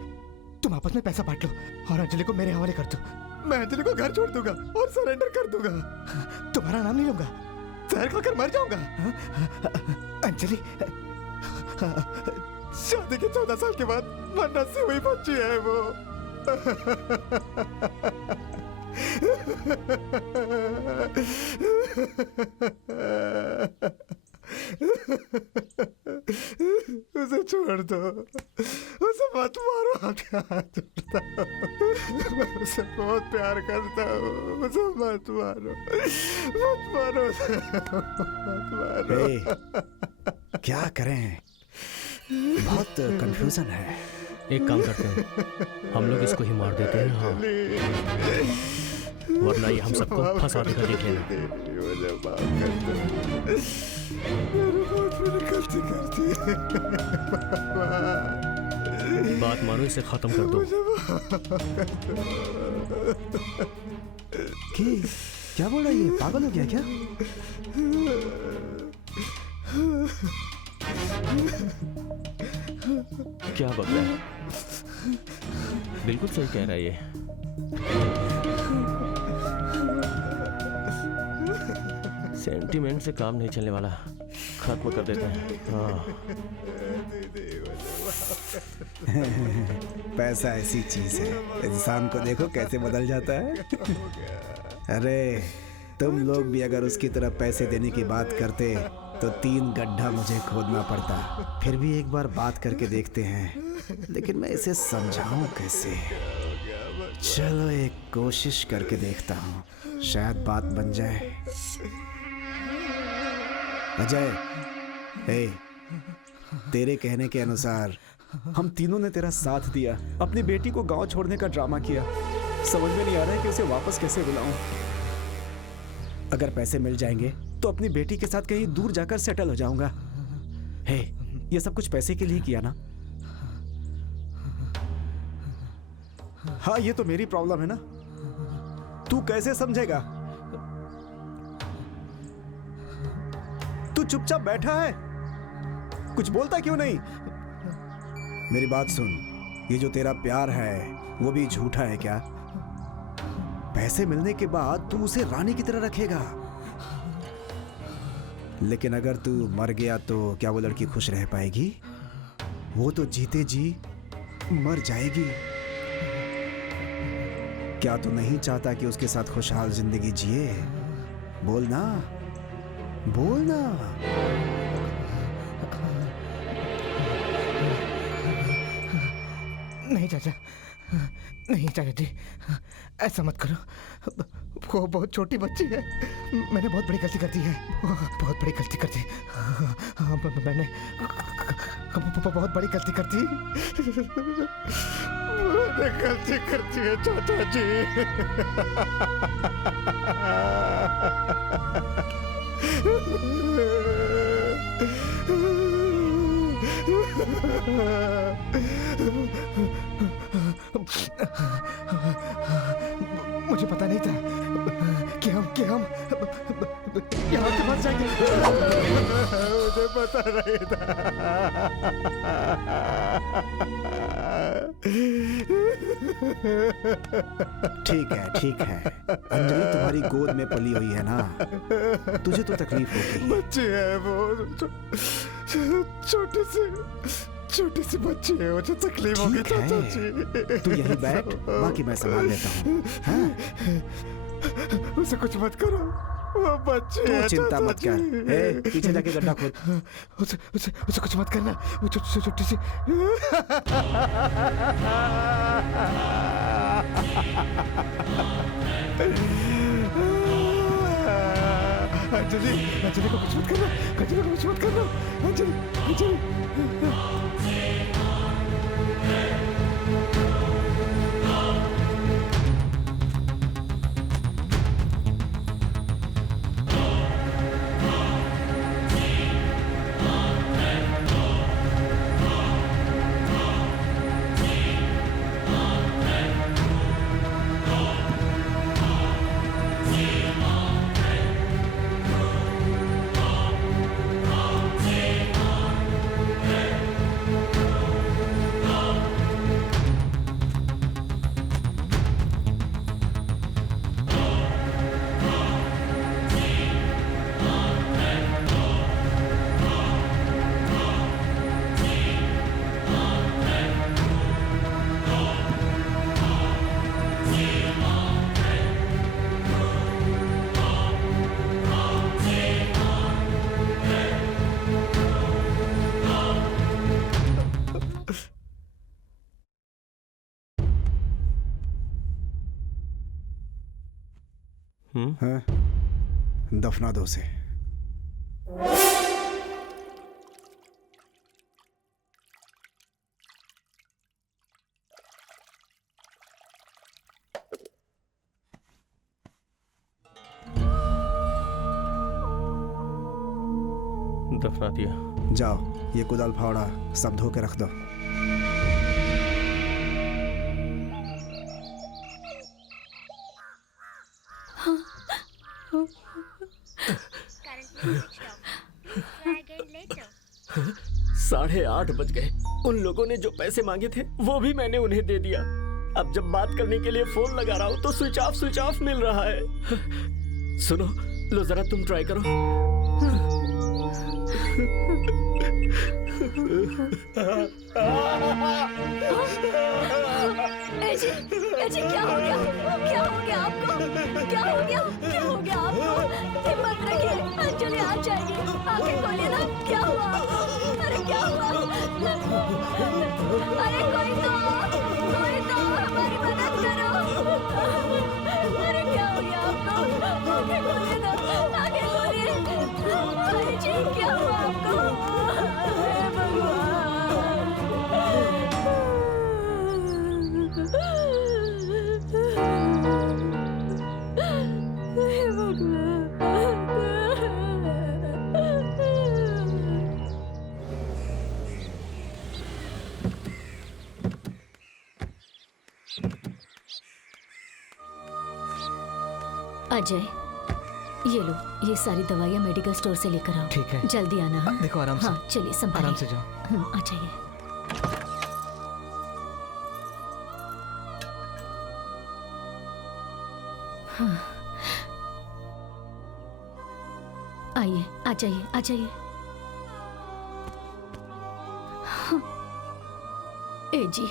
तुम आपस में पैसा बांट लो और अंजलि को मेरे हवाले कर दो। मैं अंजलि को घर छोड़ दूंगा और सरेंडर कर दूंगा। तुम्हारा नाम नहीं लूंगा, जहर खाकर मर जाऊंगा। अंजलि शादी के 14 साल के बाद मन्नत से हुई बच्ची है वो। उसे छोड़ दो, उसे मत मारो, आपके हाथ जोड़ता हूँ। मैं उसे बहुत प्यार करता हूँ, उसे मत मारो, मत मारो, मत मारो। क्या करें, बहुत कंफ्यूजन है। एक काम करते हैं, हम लोग इसको ही मार देते हैं। हाँ, वरना ये हम सबको फंसा देगा, देख लेना। मुझे माफ कर दो, मैंने बहुत बड़ी गलती कर दी है। बात मानो, इसे खत्म कर दो। क्या बोल रहा है ये? पागल हो गया क्या? क्या बक रहा है? बिल्कुल सही कह रहा है ये। सेंटीमेंट से काम नहीं चलने वाला, खत्म कर देते हैं। हाँ। पैसा ऐसी चीज है, इंसान को देखो कैसे बदल जाता है। अरे तुम लोग भी अगर उसकी तरफ पैसे देने की बात करते तो 3 गड्ढा मुझे खोदना पड़ता। फिर भी एक बार बात करके देखते हैं, लेकिन मैं इसे समझाऊं कैसे? चलो एक कोशिश करके देखता हूँ, शायद बात बन जाए। अजय, तेरे कहने के अनुसार हम तीनों ने तेरा साथ दिया, अपनी बेटी को गांव छोड़ने का ड्रामा किया। समझ में नहीं आ रहा है कि उसे वापस कैसे बुलाऊं। अगर पैसे मिल जाएंगे तो अपनी बेटी के साथ कहीं दूर जाकर सेटल हो जाऊंगा। ये सब कुछ पैसे के लिए किया ना? हाँ, ये तो मेरी प्रॉब्लम है ना, तू कैसे समझेगा? तू चुपचाप बैठा है, कुछ बोलता क्यों नहीं? मेरी बात सुन, ये जो तेरा प्यार है वो भी झूठा है क्या? पैसे मिलने के बाद तू उसे रानी की तरह रखेगा, लेकिन अगर तू मर गया तो क्या वो लड़की खुश रह पाएगी? वो तो जीते जी मर जाएगी। क्या तू नहीं चाहता कि उसके साथ खुशहाल जिंदगी जिए? बोलना, बोलना। नहीं चाचा, नहीं चाचा जी, ऐसा मत करो। वो बहुत छोटी बच्ची है, मैंने बहुत बड़ी गलती कर दी है, बहुत बड़ी गलती कर दी। मैंने बहुत बड़ी गलती कर दी, मैंने गलती कर दी है चाचा जी। मुझे पता नहीं था कि हम यहाँ से बच जाएंगे। मुझे पता नहीं था। ठीक है, ठीक है। अंजलि तुम्हारी गोद में पली हुई है ना, तुझे तो तकलीफ होगी। बच्ची है वो, छोटी सी बच्ची है, मुझे तकलीफ होगी चाचा जी। तू यहीं बैठ, बाकी मैं संभाल लेता हूँ। हाँ? उसे कुछ मत करो, वो बच्ची है। तू चिंता मत कर। पीछे जाके गड्ढा खोद। उसे कुछ मत करना, वो छोटी सी। अंजलि को कुछ मत करना, अंजलि को कुछ मत करना, अंजलि। हाँ? दफना दो उसे। दफना दिया। जाओ, ये कुदाल फावड़ा सब धो के रख दो। साढ़े 8 बज गए। उन लोगों ने जो पैसे मांगे थे वो भी मैंने उन्हें दे दिया। अब जब बात करने के लिए फोन लगा रहा हूँ तो स्विच ऑफ मिल रहा है। सुनो, लो जरा तुम ट्राई करो। एजी, क्या हो गया? क्या हो गया आपको? क्या हो गया? क्या हो गया आपको? हिम्मत रखिए, अंजलि आ जाएगी। आंखें खोलिए ना। क्या हुआ? अरे क्या हुआ? अरे कोई तो हमारी मदद करो। अरे क्या हो गया आपको? आंखें खोलिए ना, आंखें खोलिए। एजी, क्या हुआ आपको? हे अजय, ये लो, ये सारी दवाइयाँ मेडिकल स्टोर से लेकर आओ। ठीक है। जल्दी आना। हाँ? देखो आराम से। हाँ, चलिए संभालिए। आराम से जाओ। आ जाइए। हाँ। आइए, आ जाइए, आ जाइए। हाँ। ए जी,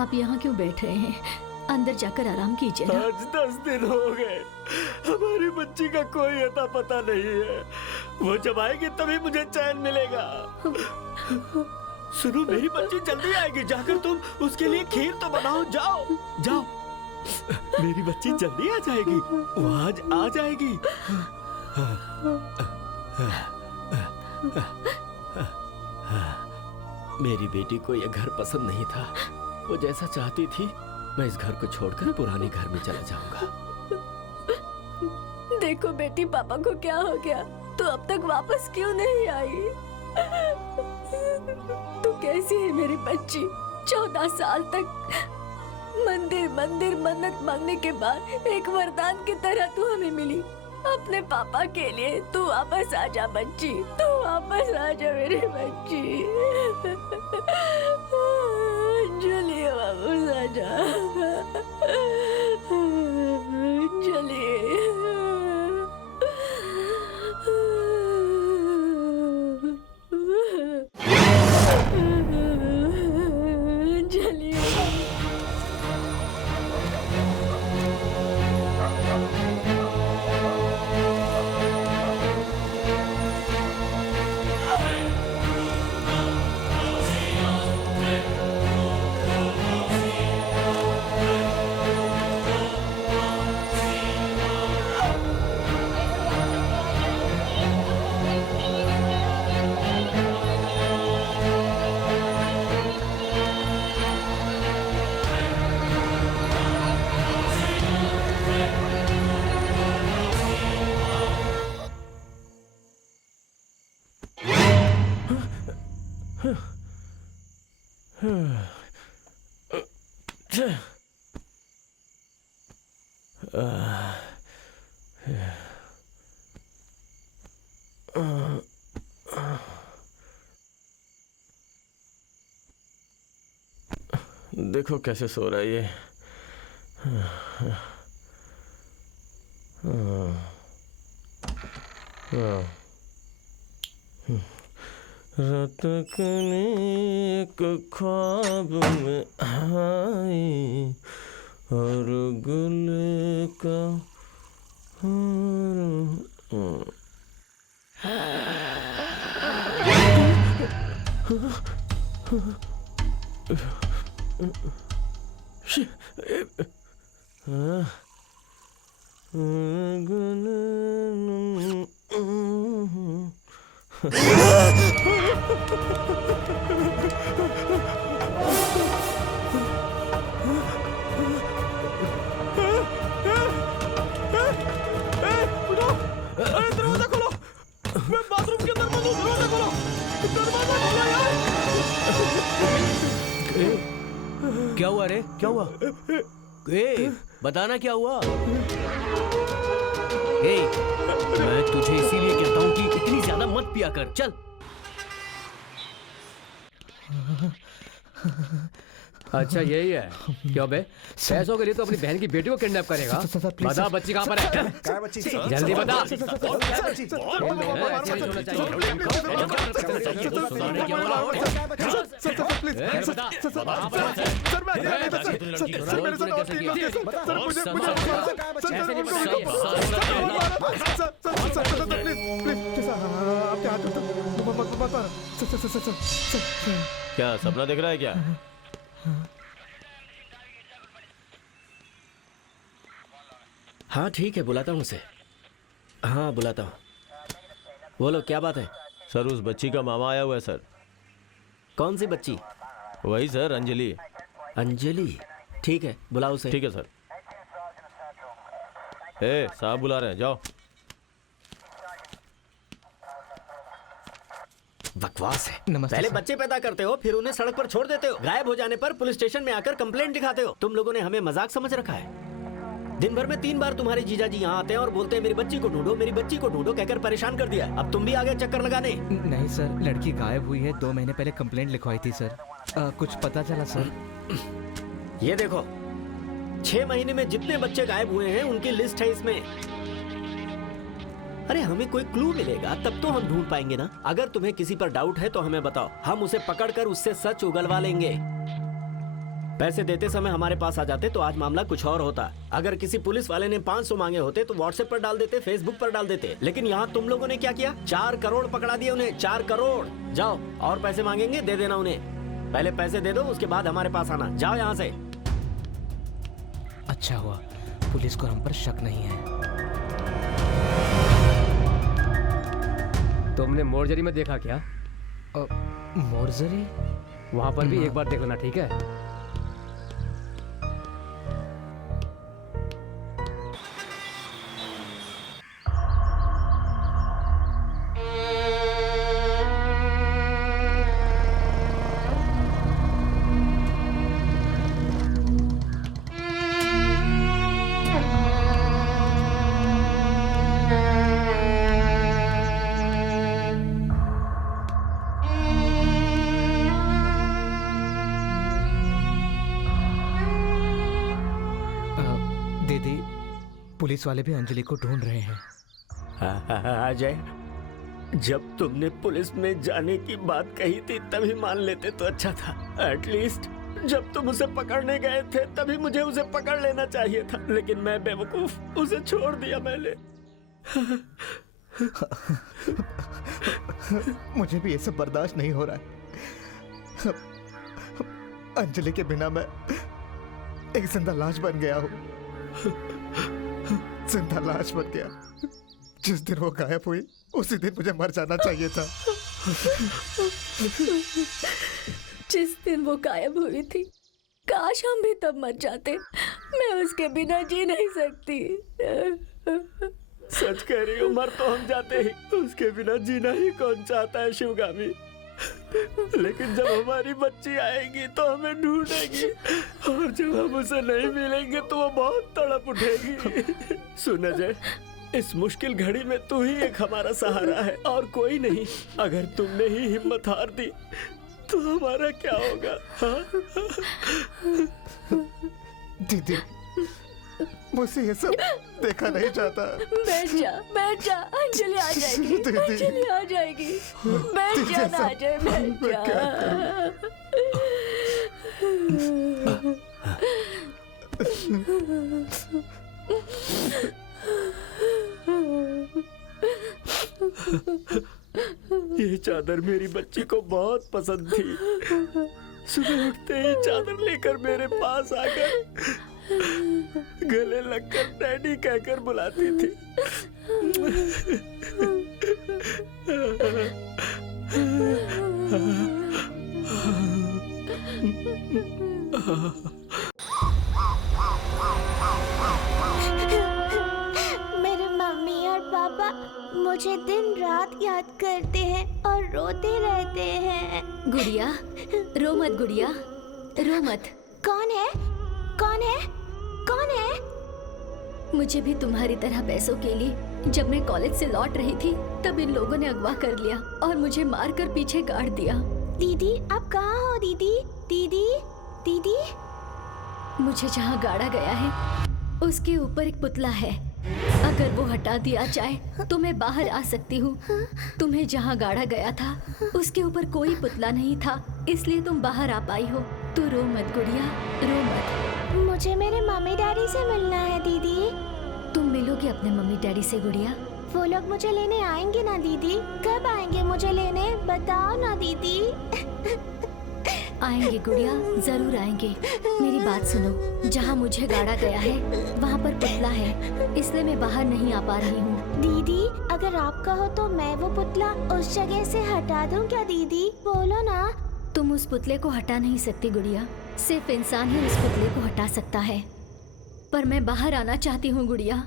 आप यहाँ क्यों बैठ रहे हैं? अंदर जाकर आराम कीजिए ना। आज 10 दिन हो गए, हमारी बच्ची का कोई अता पता नहीं है। वो जब आएगी तभी मुझे चैन मिलेगा। सुनो, मेरी बच्ची जल्दी आएगी। जाकर तुम उसके लिए खीर तो बनाओ। जाओ जाओ, मेरी बच्ची जल्दी आ जाएगी। वो आज आ जाएगी। मेरी बेटी को यह घर पसंद नहीं था। वो जैसा चाहती थी, मैं इस घर को छोड़कर पुराने घर में चला जाऊंगा। देखो बेटी, पापा को क्या हो गया? तू अब तक वापस क्यों नहीं आई? तू कैसी है मेरी बच्ची? 14 साल तक मंदिर मन्नत मांगने के बाद एक वरदान की तरह तू हमें मिली। अपने पापा के लिए तू वापस आ जा बच्ची। तू वापस आ जा मेरी बच्ची। अंजलि, वापस आ जा अंजलि। अंजलि, देखो कैसे सो रहा है ये। रात कने एक ख्वाब में आई और गुल का दरवाजा खोलो, मैं बाथरूम के अंदर मौजूद हूँ, दरवाजा खोलो, दरवाजा खोलो यार। क्या हुआ रे? क्या हुआ? बताना क्या हुआ? मैं तुझे इसीलिए कहता हूँ कि इतनी ज्यादा मत पिया कर। चल। अच्छा यही है क्यों बे? पैसों के लिए तो अपनी बहन की बेटी को किडनैप करेगा। बता बच्ची कहाँ पर है? जल्दी बता। क्या सपना देख रहा है क्या? हाँ ठीक है, बुलाता हूँ उसे। हाँ बुलाता हूँ। बोलो क्या बात है? सर उस बच्ची का मामा आया हुआ है सर। कौन सी बच्ची? वही सर, अंजलि। अंजलि? ठीक है बुलाओ उसे। ठीक है सर। साहब बुला रहे हैं, जाओ। बकवास है। पहले बच्चे पैदा करते हो, फिर उन्हें सड़क पर छोड़ देते हो। गायब हो जाने पर पुलिस स्टेशन में आकर कंप्लेंट दिखाते हो। तुम लोगों ने हमें मजाक समझ रखा है। दिन भर में 3 बार तुम्हारे जीजाजी यहाँ आते हैं और बोलते हैं मेरी बच्ची को ढूंढो, मेरी बच्ची को ढूंढो कहकर परेशान कर दिया। अब तुम भी आगे चक्कर लगाने। नहीं सर, लड़की गायब हुई है। 2 महीने पहले कंप्लेंट लिखवाई थी सर। कुछ पता चला सर? ये देखो, 6 महीने में जितने बच्चे गायब हुए हैं उनकी लिस्ट है इसमें। अरे हमें कोई क्लू मिलेगा तब तो हम ढूंढ पाएंगे ना। अगर तुम्हें किसी पर डाउट है तो हमें बताओ, हम उसे पकड़कर उससे सच उगलवा लेंगे। पैसे देते समय हमारे पास आ जाते तो आज मामला कुछ और होता। अगर किसी पुलिस वाले ने 500 मांगे होते तो व्हाट्सएप पर डाल देते, फेसबुक पर डाल देते। लेकिन यहाँ तुम लोगों ने क्या किया? 4 करोड़ पकड़ा दिए उन्हें। 4 करोड़। जाओ, और पैसे मांगेंगे दे देना उन्हें। पहले पैसे दे दो, उसके बाद हमारे पास आना। जाओ यहाँ से। अच्छा हुआ पुलिस को हम पर शक नहीं है। तुमने मोर्जरी में देखा क्या? मोर्जरी? वहाँ पर भी एक बार देख लेना, ठीक है? पुलिस वाले भी अंजलि को ढूंढ रहे हैं। अजय, जब तुमने पुलिस में जाने की बात कही थी तभी मान लेते तो अच्छा था। एटलीस्ट जब तुम उसे पकड़ने गए थे तभी मुझे उसे पकड़ लेना चाहिए था। लेकिन मैं बेवकूफ, उसे छोड़ दिया मैंने। मुझे भी ये सब बर्दाश्त नहीं हो रहा है। अंजलि के बिना मैं एक जिंदा लाश बन गया हूँ। जिंदा लाश बन गया। जिस दिन वो गायब हुई उसी दिन मुझे मर जाना चाहिए था। जिस दिन वो गायब हुई थी, काश हम भी तब मर जाते। मैं उसके बिना जी नहीं सकती। सच कह रही हो, मर तो हम जाते ही, उसके बिना जीना ही कौन चाहता है शिवगामी। लेकिन जब हमारी बच्ची आएगी तो हमें ढूंढेगी, और जब हम उसे नहीं मिलेंगे तो वो बहुत तड़प उठेगी। सुन अजय, इस मुश्किल घड़ी में तू ही एक हमारा सहारा है और कोई नहीं। अगर तुमने ही हिम्मत हार दी तो हमारा क्या होगा? दीदी, मुझसे ये सब देखा नहीं जाता। बैठ जा, अंजलि आ जाएगी। अंजलि आ जाएगी। बैठ जा ना अजय, बैठ जा। ये चादर मेरी बच्ची को बहुत पसंद थी। सुबह उठते ही चादर लेकर मेरे पास आकर गले लगकर डैडी कहकर बुलाती थी। मेरे मम्मी और पापा मुझे दिन रात याद करते हैं और रोते रहते हैं। गुड़िया, रो मत गुड़िया, रो मत। कौन है? कौन है? कौन है? मुझे भी तुम्हारी तरह पैसों के लिए जब मैं कॉलेज से लौट रही थी तब इन लोगों ने अगवा कर लिया और मुझे मारकर पीछे गाड़ दिया। दीदी आप कहाँ हो? दीदी दीदी दीदी। मुझे जहाँ गाड़ा गया है उसके ऊपर एक पुतला है। अगर वो हटा दिया जाए तो मैं बाहर आ सकती हूँ। तुम्हें जहाँ गाड़ा गया था उसके ऊपर कोई पुतला नहीं था, इसलिए तुम बाहर आ पाई हो। तो रो मत गुड़िया, रो मत। मुझे मेरे मम्मी डैडी से मिलना है दीदी। तुम मिलोगी अपने मम्मी डैडी से गुड़िया। वो लोग मुझे लेने आएंगे ना दीदी? कब आएंगे मुझे लेने? बताओ ना दीदी। आएंगे गुड़िया, जरूर आएंगे। मेरी बात सुनो, जहाँ मुझे गाड़ा गया है वहाँ पर पुतला है, इसलिए मैं बाहर नहीं आ पा रही हूँ। दीदी अगर आप कहो तो मैं वो पुतला उस जगह से हटा दूँ क्या दीदी? बोलो ना। तुम उस पुतले को हटा नहीं सकती गुड़िया, सिर्फ इंसान ही उस पुतले को हटा सकता है। पर मैं बाहर आना चाहती हूँ गुड़िया।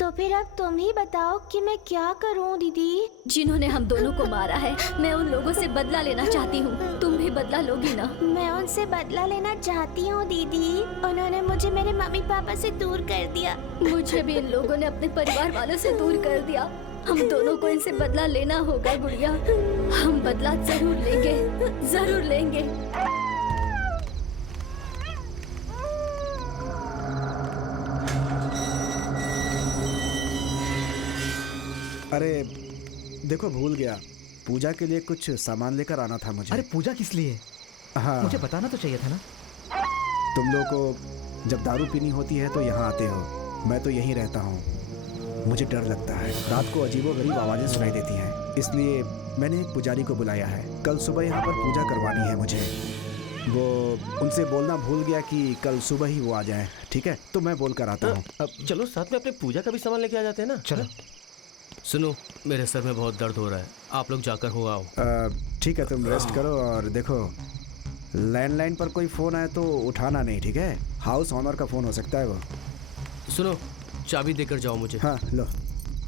तो फिर अब तुम ही बताओ कि मैं क्या करूँ दीदी? जिन्होंने हम दोनों को मारा है, मैं उन लोगों से बदला लेना चाहती हूँ। तुम भी बदला लोगी ना? मैं उनसे बदला लेना चाहती हूँ दीदी। उन्होंने मुझे मेरे मम्मी पापा से दूर कर दिया। मुझे भी इन लोगों ने अपने परिवार वालों से दूर कर दिया। हम दोनों को इनसे बदला लेना होगा गुड़िया। हम बदला जरूर लेंगे, जरूर लेंगे। अरे देखो भूल गया, पूजा के लिए कुछ सामान लेकर आना था मुझे। अरे पूजा किस लिए? हाँ मुझे बताना तो चाहिए था ना। तुम लोग को जब दारू पीनी होती है तो यहाँ आते हो, मैं तो यहीं रहता हूँ। मुझे डर लगता है, रात को अजीबोगरीब आवाज़ें सुनाई देती हैं, इसलिए मैंने एक पुजारी को बुलाया है। कल सुबह यहाँ पर पूजा करवानी है मुझे। वो उनसे बोलना भूल गया कि कल सुबह ही वो आ जाए। ठीक है, तो मैं बोल कर आता हूँ। अब चलो साथ में अपने पूजा का भी सामान लेके आ जाते हैं ना। चलो। सुनो, मेरे सर में बहुत दर्द हो रहा है, आप लोग जाकर हो आओ। ठीक है, तुम रेस्ट करो और देखो लैंडलाइन पर कोई फ़ोन आए तो उठाना नहीं, ठीक है? हाउस ऑनर का फ़ोन हो सकता है वो। सुनो, चाबी देकर जाओ मुझे। हाँ लो,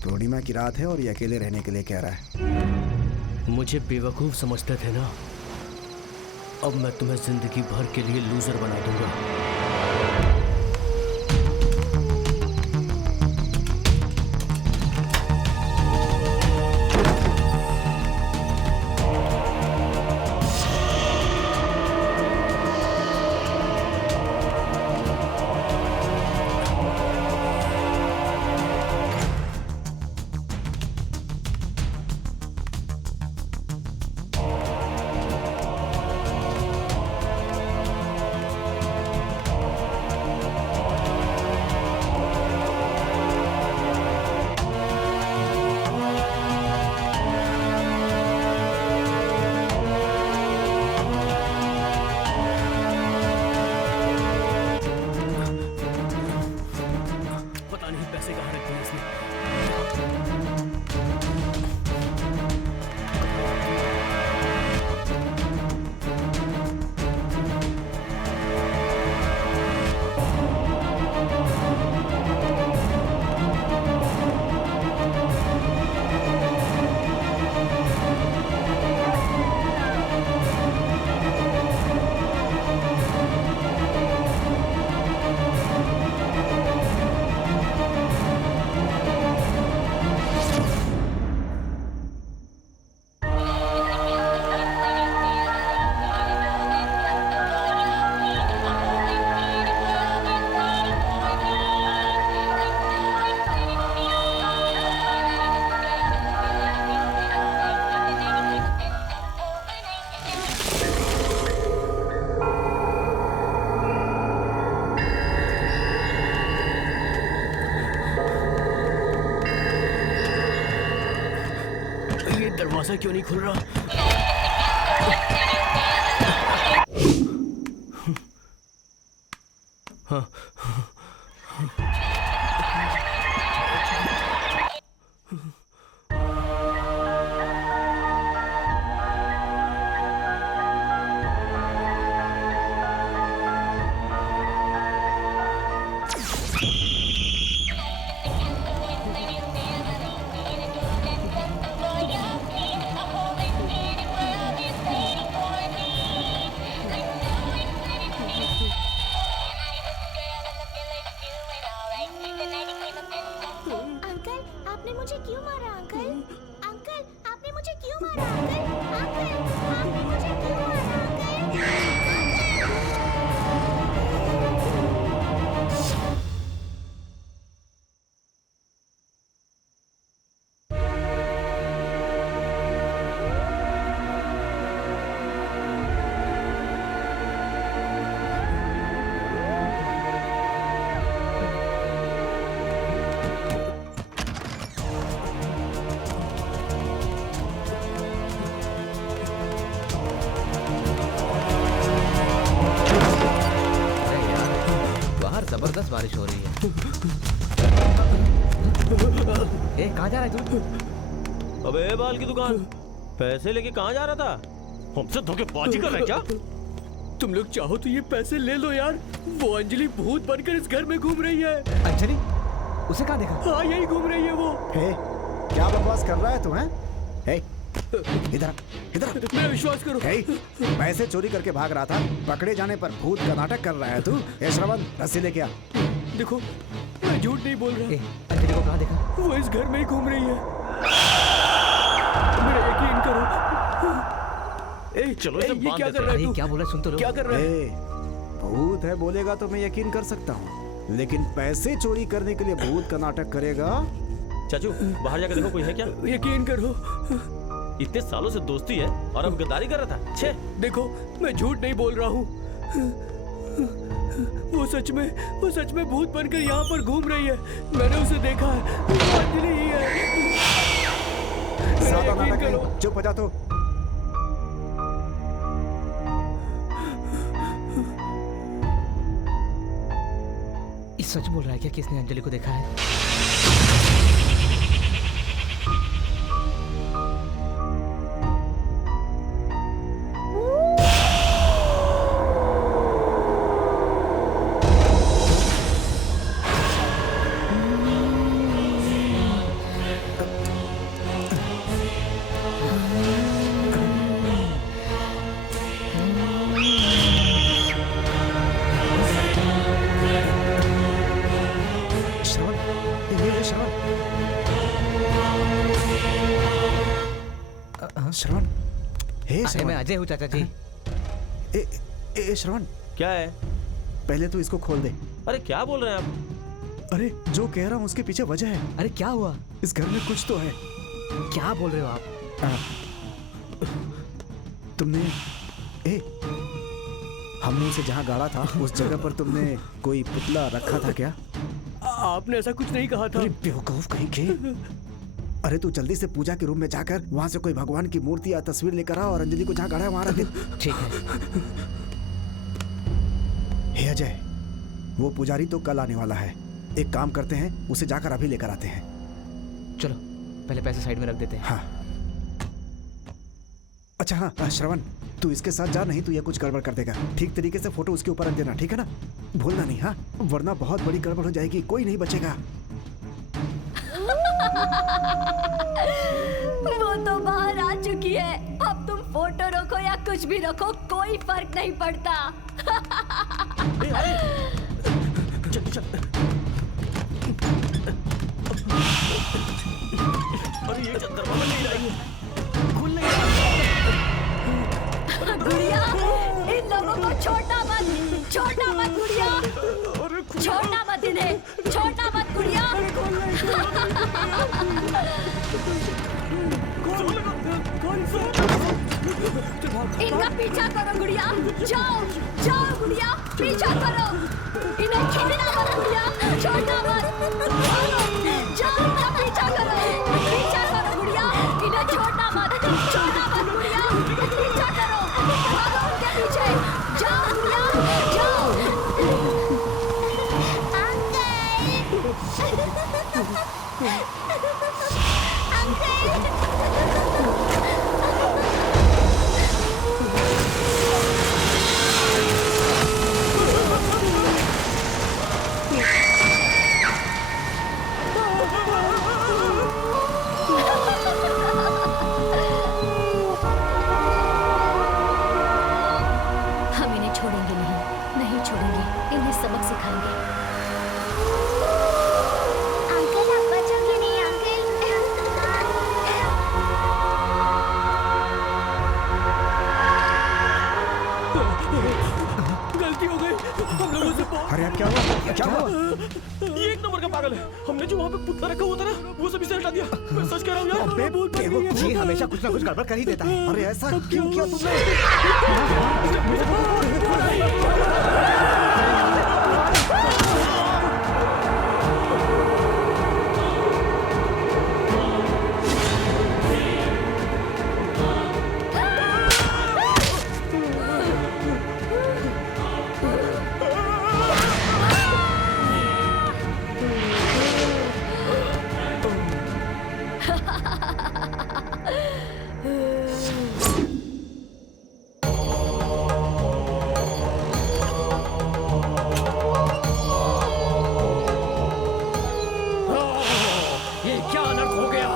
पूर्णिमा की रात है और ये अकेले रहने के लिए कह रहा है। मुझे बेवकूफ़ समझते थे ना, अब मैं तुम्हें जिंदगी भर के लिए लूजर बना दूंगा। दरवाजा क्यों नहीं खुल रहा? हाँ। अंकल आपने मुझे क्यों मारा अंकल? अंकल आपने मुझे क्यों मारा अंकल? अंकल आपने मुझे क्यों मारा अंकल? अरे यार बाहर जबरदस्त बारिश हो रही है। ए कहाँ जा रहा है तू? अबे बाल की दुकान, पैसे लेके कहाँ जा रहा था? हमसे धोखेबाजी कर रहा है क्या? तुम लोग चाहो तो ये पैसे ले लो यार। वो अंजलि भूत बनकर इस घर में घूम रही है। अंजलि? उसे कहाँ देखा? हाँ यही घूम रही है वो। हे, क्या बकवास कर रहा है तू हैं? हे, इधर इधर मेरा विश्वास करो। हे, पैसे चोरी करके भाग रहा था, पकड़े जाने पर भूत का नाटक कर रहा है तू। ए श्रवण, रस्सी लेके आ। देखो मैं झूठ नहीं बोल रहा। अंजलि को कहाँ देखा? वो इस घर में ही घूम रही है। मेरा यकीन करो। ए, चलो ए, ये क्या कर रहा है तू? क्या बोला सुन तो लो। क्या कर रहा है? ए, भूत है बोलेगा तो मैं यकीन कर सकता हूँ, लेकिन पैसे चोरी करने के लिए भूत का नाटक करेगा? चाचू बाहर जाकर देखो कोई है क्या? यकीन करो। इतने सालों से दोस्ती है और अब गद्दारी कर रहा था। छे देखो मैं झूठ नहीं बोल रहा हूँ। वो सच में भूत बनकर यहाँ पर घूम रही है। मैंने उसे देखा है। वो अंजलि ही है। मेरा सादा यकीन नाटक करो। नहीं, चुप हो जा तो। ये सच बोल रहा है क्या कि इसने अंजलि को देखा है? श्रवण, हे अरे मैं अजय हूँ चाचा जी। ए श्रवण, क्या है? पहले तो इसको खोल दे। अरे क्या बोल रहे हैं आप? अरे जो कह रहा हूँ उसके पीछे वजह है। अरे क्या हुआ? इस घर में कुछ तो है। क्या बोल रहे हो आप? तुमने हमने उसे जहाँ गाड़ा था उस जगह पर तुमने कोई पुतला रखा था क्या? आपने ऐसा कुछ नहीं कहा था। अरे बेवकूफ कहीं के। अरे तू जल्दी से पूजा के रूम में जाकर वहाँ से कोई भगवान की मूर्ति या तस्वीर लेकर आ और अंजलि को जहाँ गाड़ा है वहाँ रख दे। ठीक है। हे अजय, वो पुजारी तो कल आने वाला है। एक काम करते हैं, उसे जाकर अभी लेकर आते हैं। चलो पहले पैसे साइड में रख देते हैं। हाँ। अच्छा हाँ श्रवण, तू इसके साथ जा, नहीं तो ये कुछ गड़बड़ कर देगा। ठीक तरीके से फोटो उसके ऊपर रख देना, ठीक है ना? भूलना नहीं, हाँ, वरना बहुत बड़ी गड़बड़ हो जाएगी, कोई नहीं बचेगा। वो तो बाहर आ चुकी है। अब तुम फोटो रखो या कुछ भी रखो, कोई फर्क नहीं पड़ता। चल चल। अरे ये दरवाजा नहीं रही है, खुल नहीं रहा। गुड़िया, इन लोगों को छोटा मत गुड़िया, छोटा मत इन्हें, छोटा मत गुड़िया। इनका पीछा करो गुड़िया, जाओ गुड़िया, पीछा करो, इन्हें खींचना मत गुड़िया, छोड़ना मत, जाओ इनका पीछा करो गुड़िया, इन्हें छोड़ना मत गुड़िया, पीछा करो, भागो उनके पीछे, जाओ गुड़िया, जाओ। क्या हुआ? ये एक नंबर का पागल है। हमने जो वहाँ पे पुतला रखा हुआ था ना, वो सब इसे हटा दिया। मैं सच कह रहा हूँ यार। अबे बेवकूफ, ये हमेशा कुछ ना कुछ गड़बड़ कर ही देता है। अरे ऐसा क्यों किया तुमने? ये क्या अनर्थ हो गया?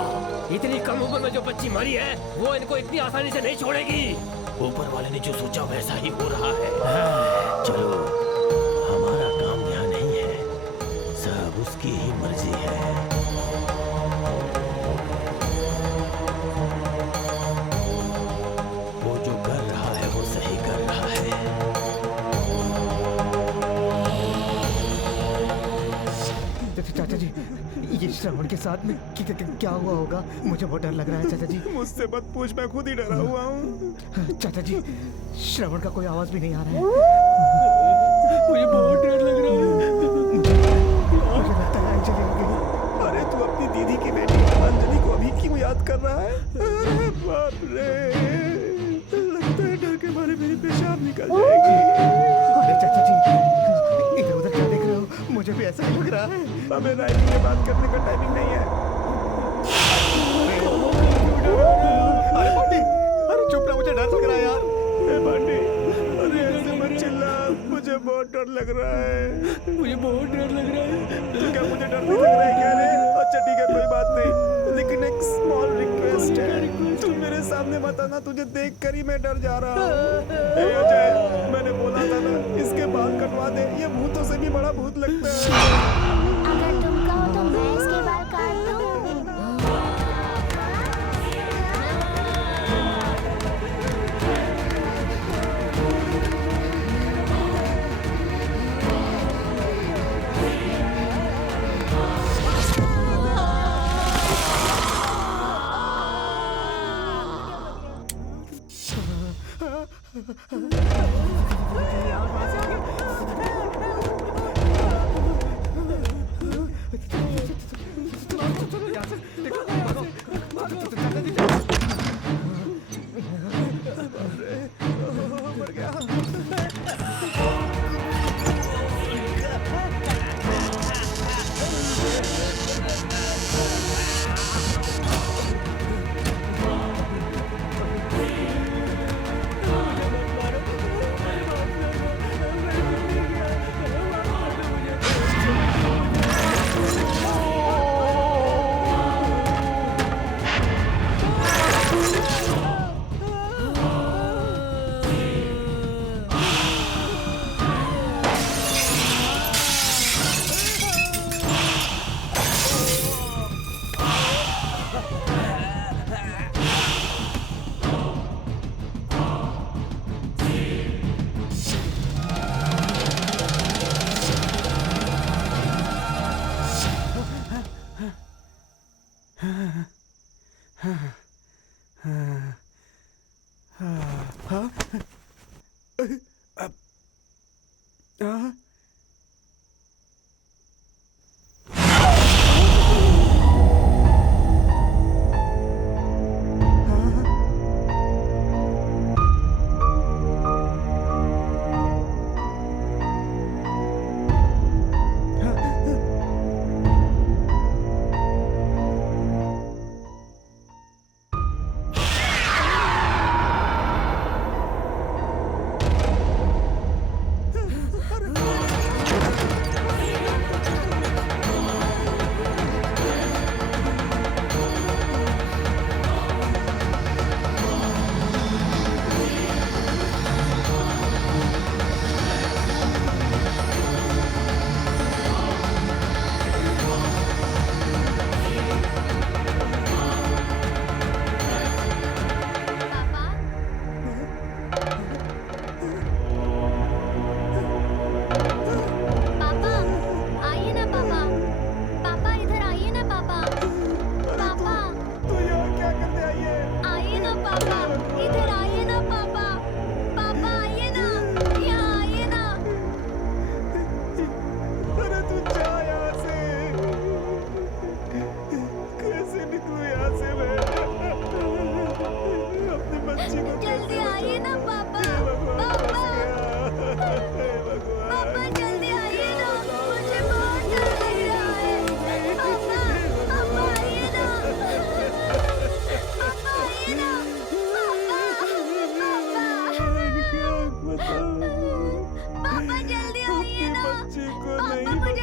इतनी कम उम्र में जो बच्ची मरी है, वो इनको इतनी आसानी से नहीं छोड़ेगी। ऊपर वाले ने जो सोचा वैसा ही हो रहा है। चलो, हमारा काम यहाँ नहीं है, सब उसकी ही मर्जी है। वो जो कर रहा है वो सही कर रहा है। चाचा जी, ये श्रवण के साथ में क्या हुआ होगा? मुझे बहुत डर लग रहा है चाचा जी। मुझसे मत पूछ, मैं खुद ही डरा हुआ हूँ। चाचा जी, श्रवण का कोई आवाज भी नहीं आ रहा है। मुझे बहुत डर लग रहा है। मुझे लगता है अंजलि आ गई। अरे तू अपनी दीदी की बेटी अंजलि को अभी क्यों याद कर रहा है? अरे बाप रे, लगता है डर के मारे मेरी पेशाब निकल जाएगी। अरे चाचा जी, इधर उधर क्या देख रहे हो? मुझे भी ऐसा ही लग रहा है। हमें राइटिंग में बात करने का टाइमिंग नहीं है। अरे पांडे, अरे चुप रहा, मुझे डर लग रहा है यार। ए पांडे, अरे ऐसे मत चिल्ला, मुझे बहुत डर लग रहा है। मुझे बहुत डर लग रहा है। तो क्या मुझे डर नहीं लग रहा है क्या रे? अच्छा ठीक है, कोई बात नहीं, लेकिन एक स्मॉल रिक्वेस्ट है, तू मेरे सामने मत आना, तुझे देख कर ही मैं डर जा रहा हूँ। ए अजय, मैंने बोला था ना, इसके बाल कटवा दे, ये भूतों से भी बड़ा भूत लगता है। अगर तुम कहो तो मैं इसके बाल काट दूं।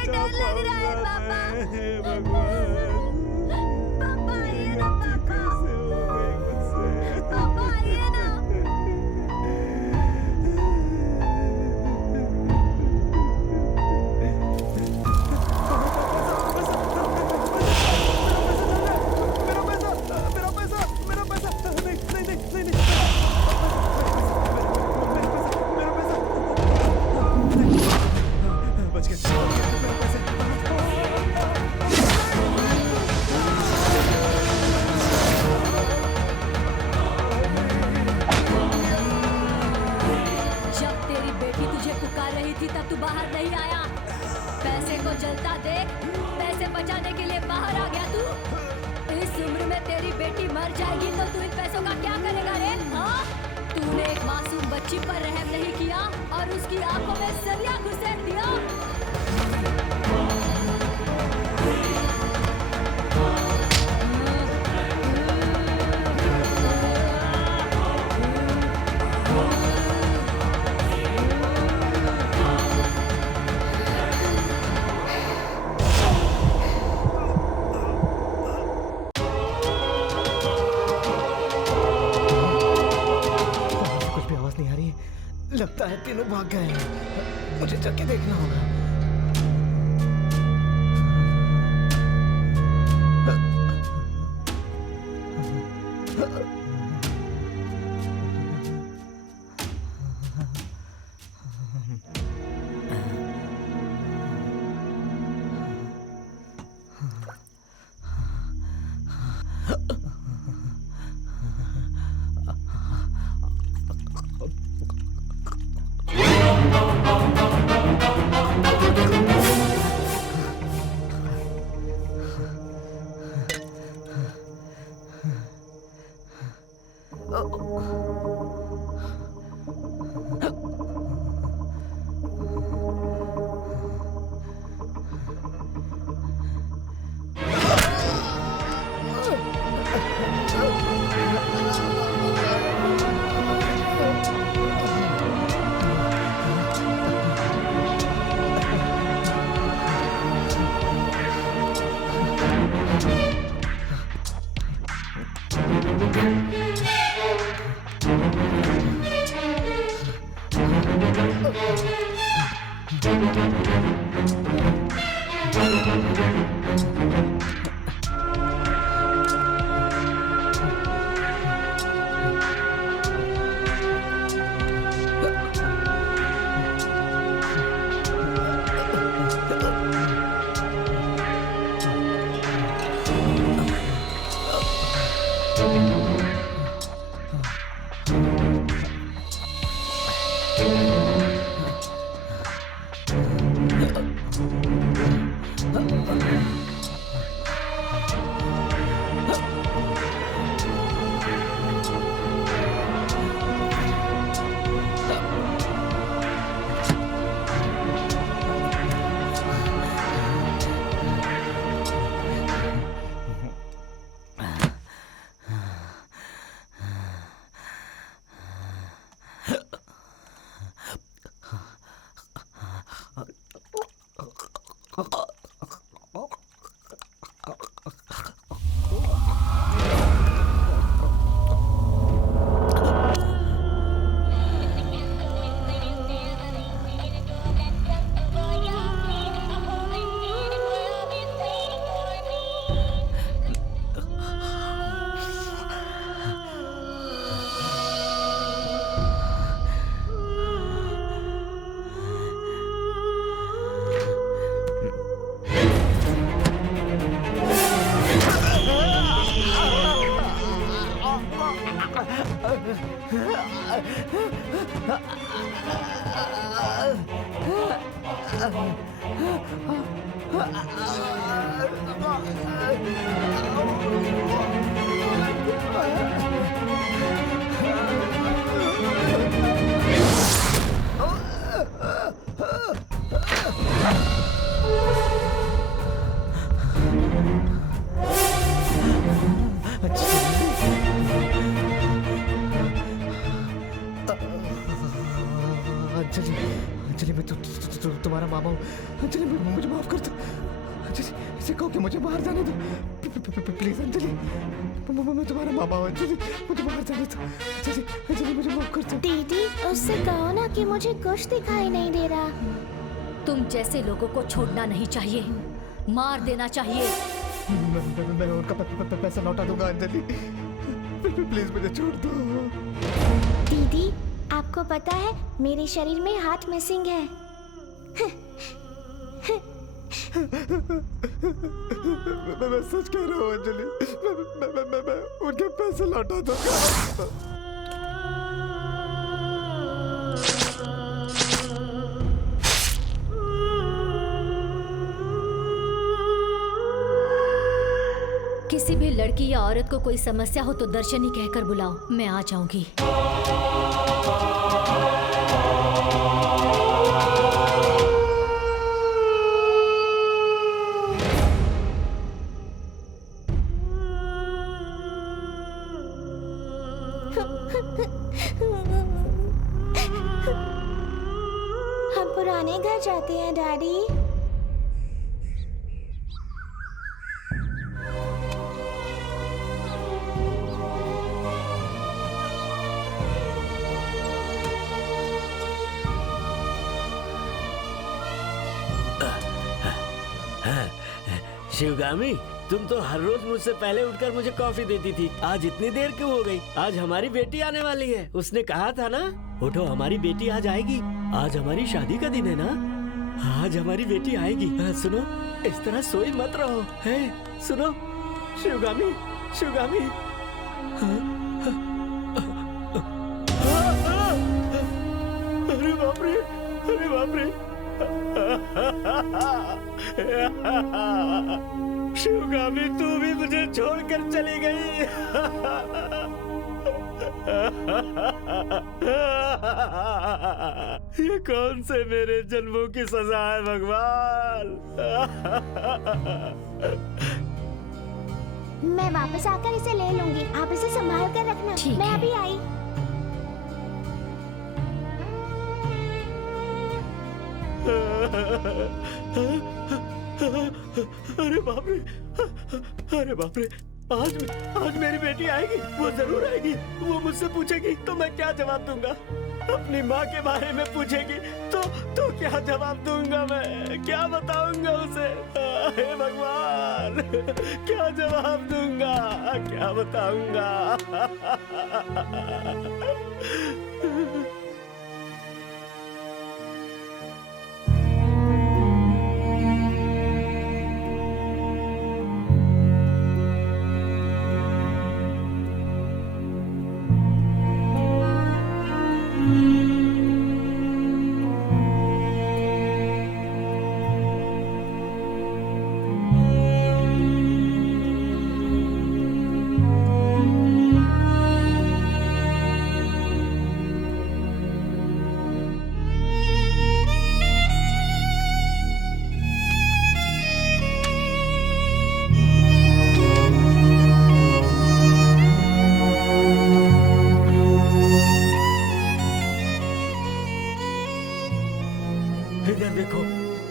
डर लग रहा है पापा। पापा आइए ना पापा। पापा आइए ना। जब तेरी बेटी तुझे पुकार रही थी तब तू बाहर नहीं आया। पैसे को जलता देख पैसे बचाने के लिए बाहर आ गया तू। इस उम्र में तेरी बेटी मर जाएगी तो तू इन पैसों का क्या करेगा रे? हाँ? तूने एक मासूम बच्ची पर रहम नहीं किया और उसकी आंखों में सरिया घुसेड़ दिया। कुछ भी आवाज नहीं आ रही है। लगता है तीनों भाग गए हैं। मुझे चल के देखना होगा। अंजलि, अंजलि मैं तुम्हारा मामा हूँ। अंजलि मुझे माफ कर दो। अंजलि, इसे कहो कि मुझे बाहर जाने दो प्लीज। अंजलि, मैं तुम्हारा माँ बाप हूँ। अंजलि, मुझे बाहर जाने दो। अंजलि, अंजलि, मुझे माफ कर दो। दीदी, उससे कहो ना कि मुझे कुछ दिखाई नहीं दे रहा। तुम जैसे लोगों को छोड़ना नहीं चाहिए, मार देना चाहिए। मैं उनका पैसा लौटा दूंगा। अंजलि, प्लीज मुझे छोड़ दो। दीदी, आपको पता है मेरे शरीर में हार्ट मिसिंग है। मैं सच कह रहा हूँ अंजलि, मैं उनके पैसे लौटा दूंगा। किसी भी लड़की या औरत को कोई समस्या हो तो दर्शनी कहकर बुलाओ, मैं आ जाऊंगी। हम पुराने घर जाते हैं डैडी। शिवगामी, तुम तो हर रोज मुझसे पहले उठकर मुझे कॉफी देती थी, आज इतनी देर क्यों हो गई? आज हमारी बेटी आने वाली है, उसने कहा था ना। उठो, हमारी बेटी आज आएगी। आज हमारी शादी का दिन है ना, आज हमारी बेटी आएगी। सुनो, इस तरह सोई मत रहो, है? सुनो शिवगामी, शिवगामी। अरे बाप रे, अरे बाप रे। शिवगामी, तू भी मुझे छोड़कर चली गई। ये कौन से मेरे जन्मों की सजा है भगवान। मैं वापस आकर इसे ले लूंगी, आप इसे संभाल कर रखना। मैं अभी आई। अरे बाप रे, अरे बाप रे। आज मेरी बेटी आएगी, वो जरूर आएगी। वो मुझसे पूछेगी तो मैं क्या जवाब दूंगा? अपनी माँ के बारे में पूछेगी तो क्या जवाब दूंगा? मैं क्या बताऊंगा उसे? हे भगवान, क्या जवाब दूंगा, क्या बताऊंगा?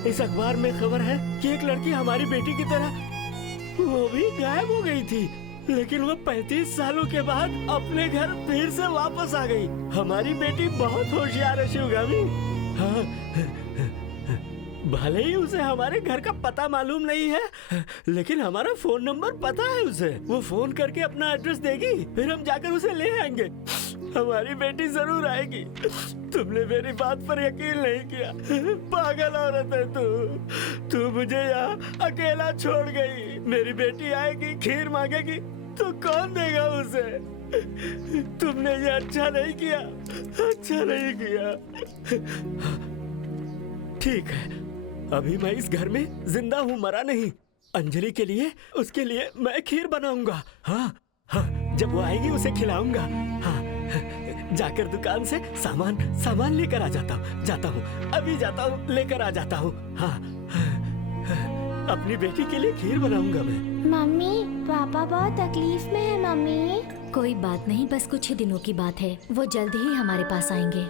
इस अखबार में खबर है कि एक लड़की हमारी बेटी की तरह वो भी गायब हो गई थी, लेकिन वो 35 सालों के बाद अपने घर फिर से वापस आ गई। हमारी बेटी बहुत होशियार है शिवगामी। हाँ, भले ही उसे हमारे घर का पता मालूम नहीं है, लेकिन हमारा फोन नंबर पता है उसे। वो फोन करके अपना एड्रेस देगी, फिर हम जाकर उसे ले आएंगे। हमारी बेटी जरूर आएगी। तुमने मेरी बात पर यकीन नहीं किया। पागल औरत है तू मुझे यहाँ अकेला छोड़ गई। मेरी बेटी आएगी, खीर मांगेगी तो कौन देगा उसे? तुमने ये अच्छा नहीं किया, अच्छा नहीं किया। ठीक है, अभी मैं इस घर में जिंदा हूँ, मरा नहीं। अंजलि के लिए, उसके लिए मैं खीर बनाऊंगा। हाँ, जब वो आएगी उसे खिलाऊंगा। हाँ, जाकर दुकान से सामान लेकर आ जाता हूँ, अभी जाता हूँ, लेकर आ जाता हूँ। हाँ, अपनी बेटी के लिए खीर बनाऊंगा मैं। मम्मी, पापा बहुत तकलीफ में है। मम्मी, कोई बात नहीं, बस कुछ ही दिनों की बात है, वो जल्द ही हमारे पास आएंगे।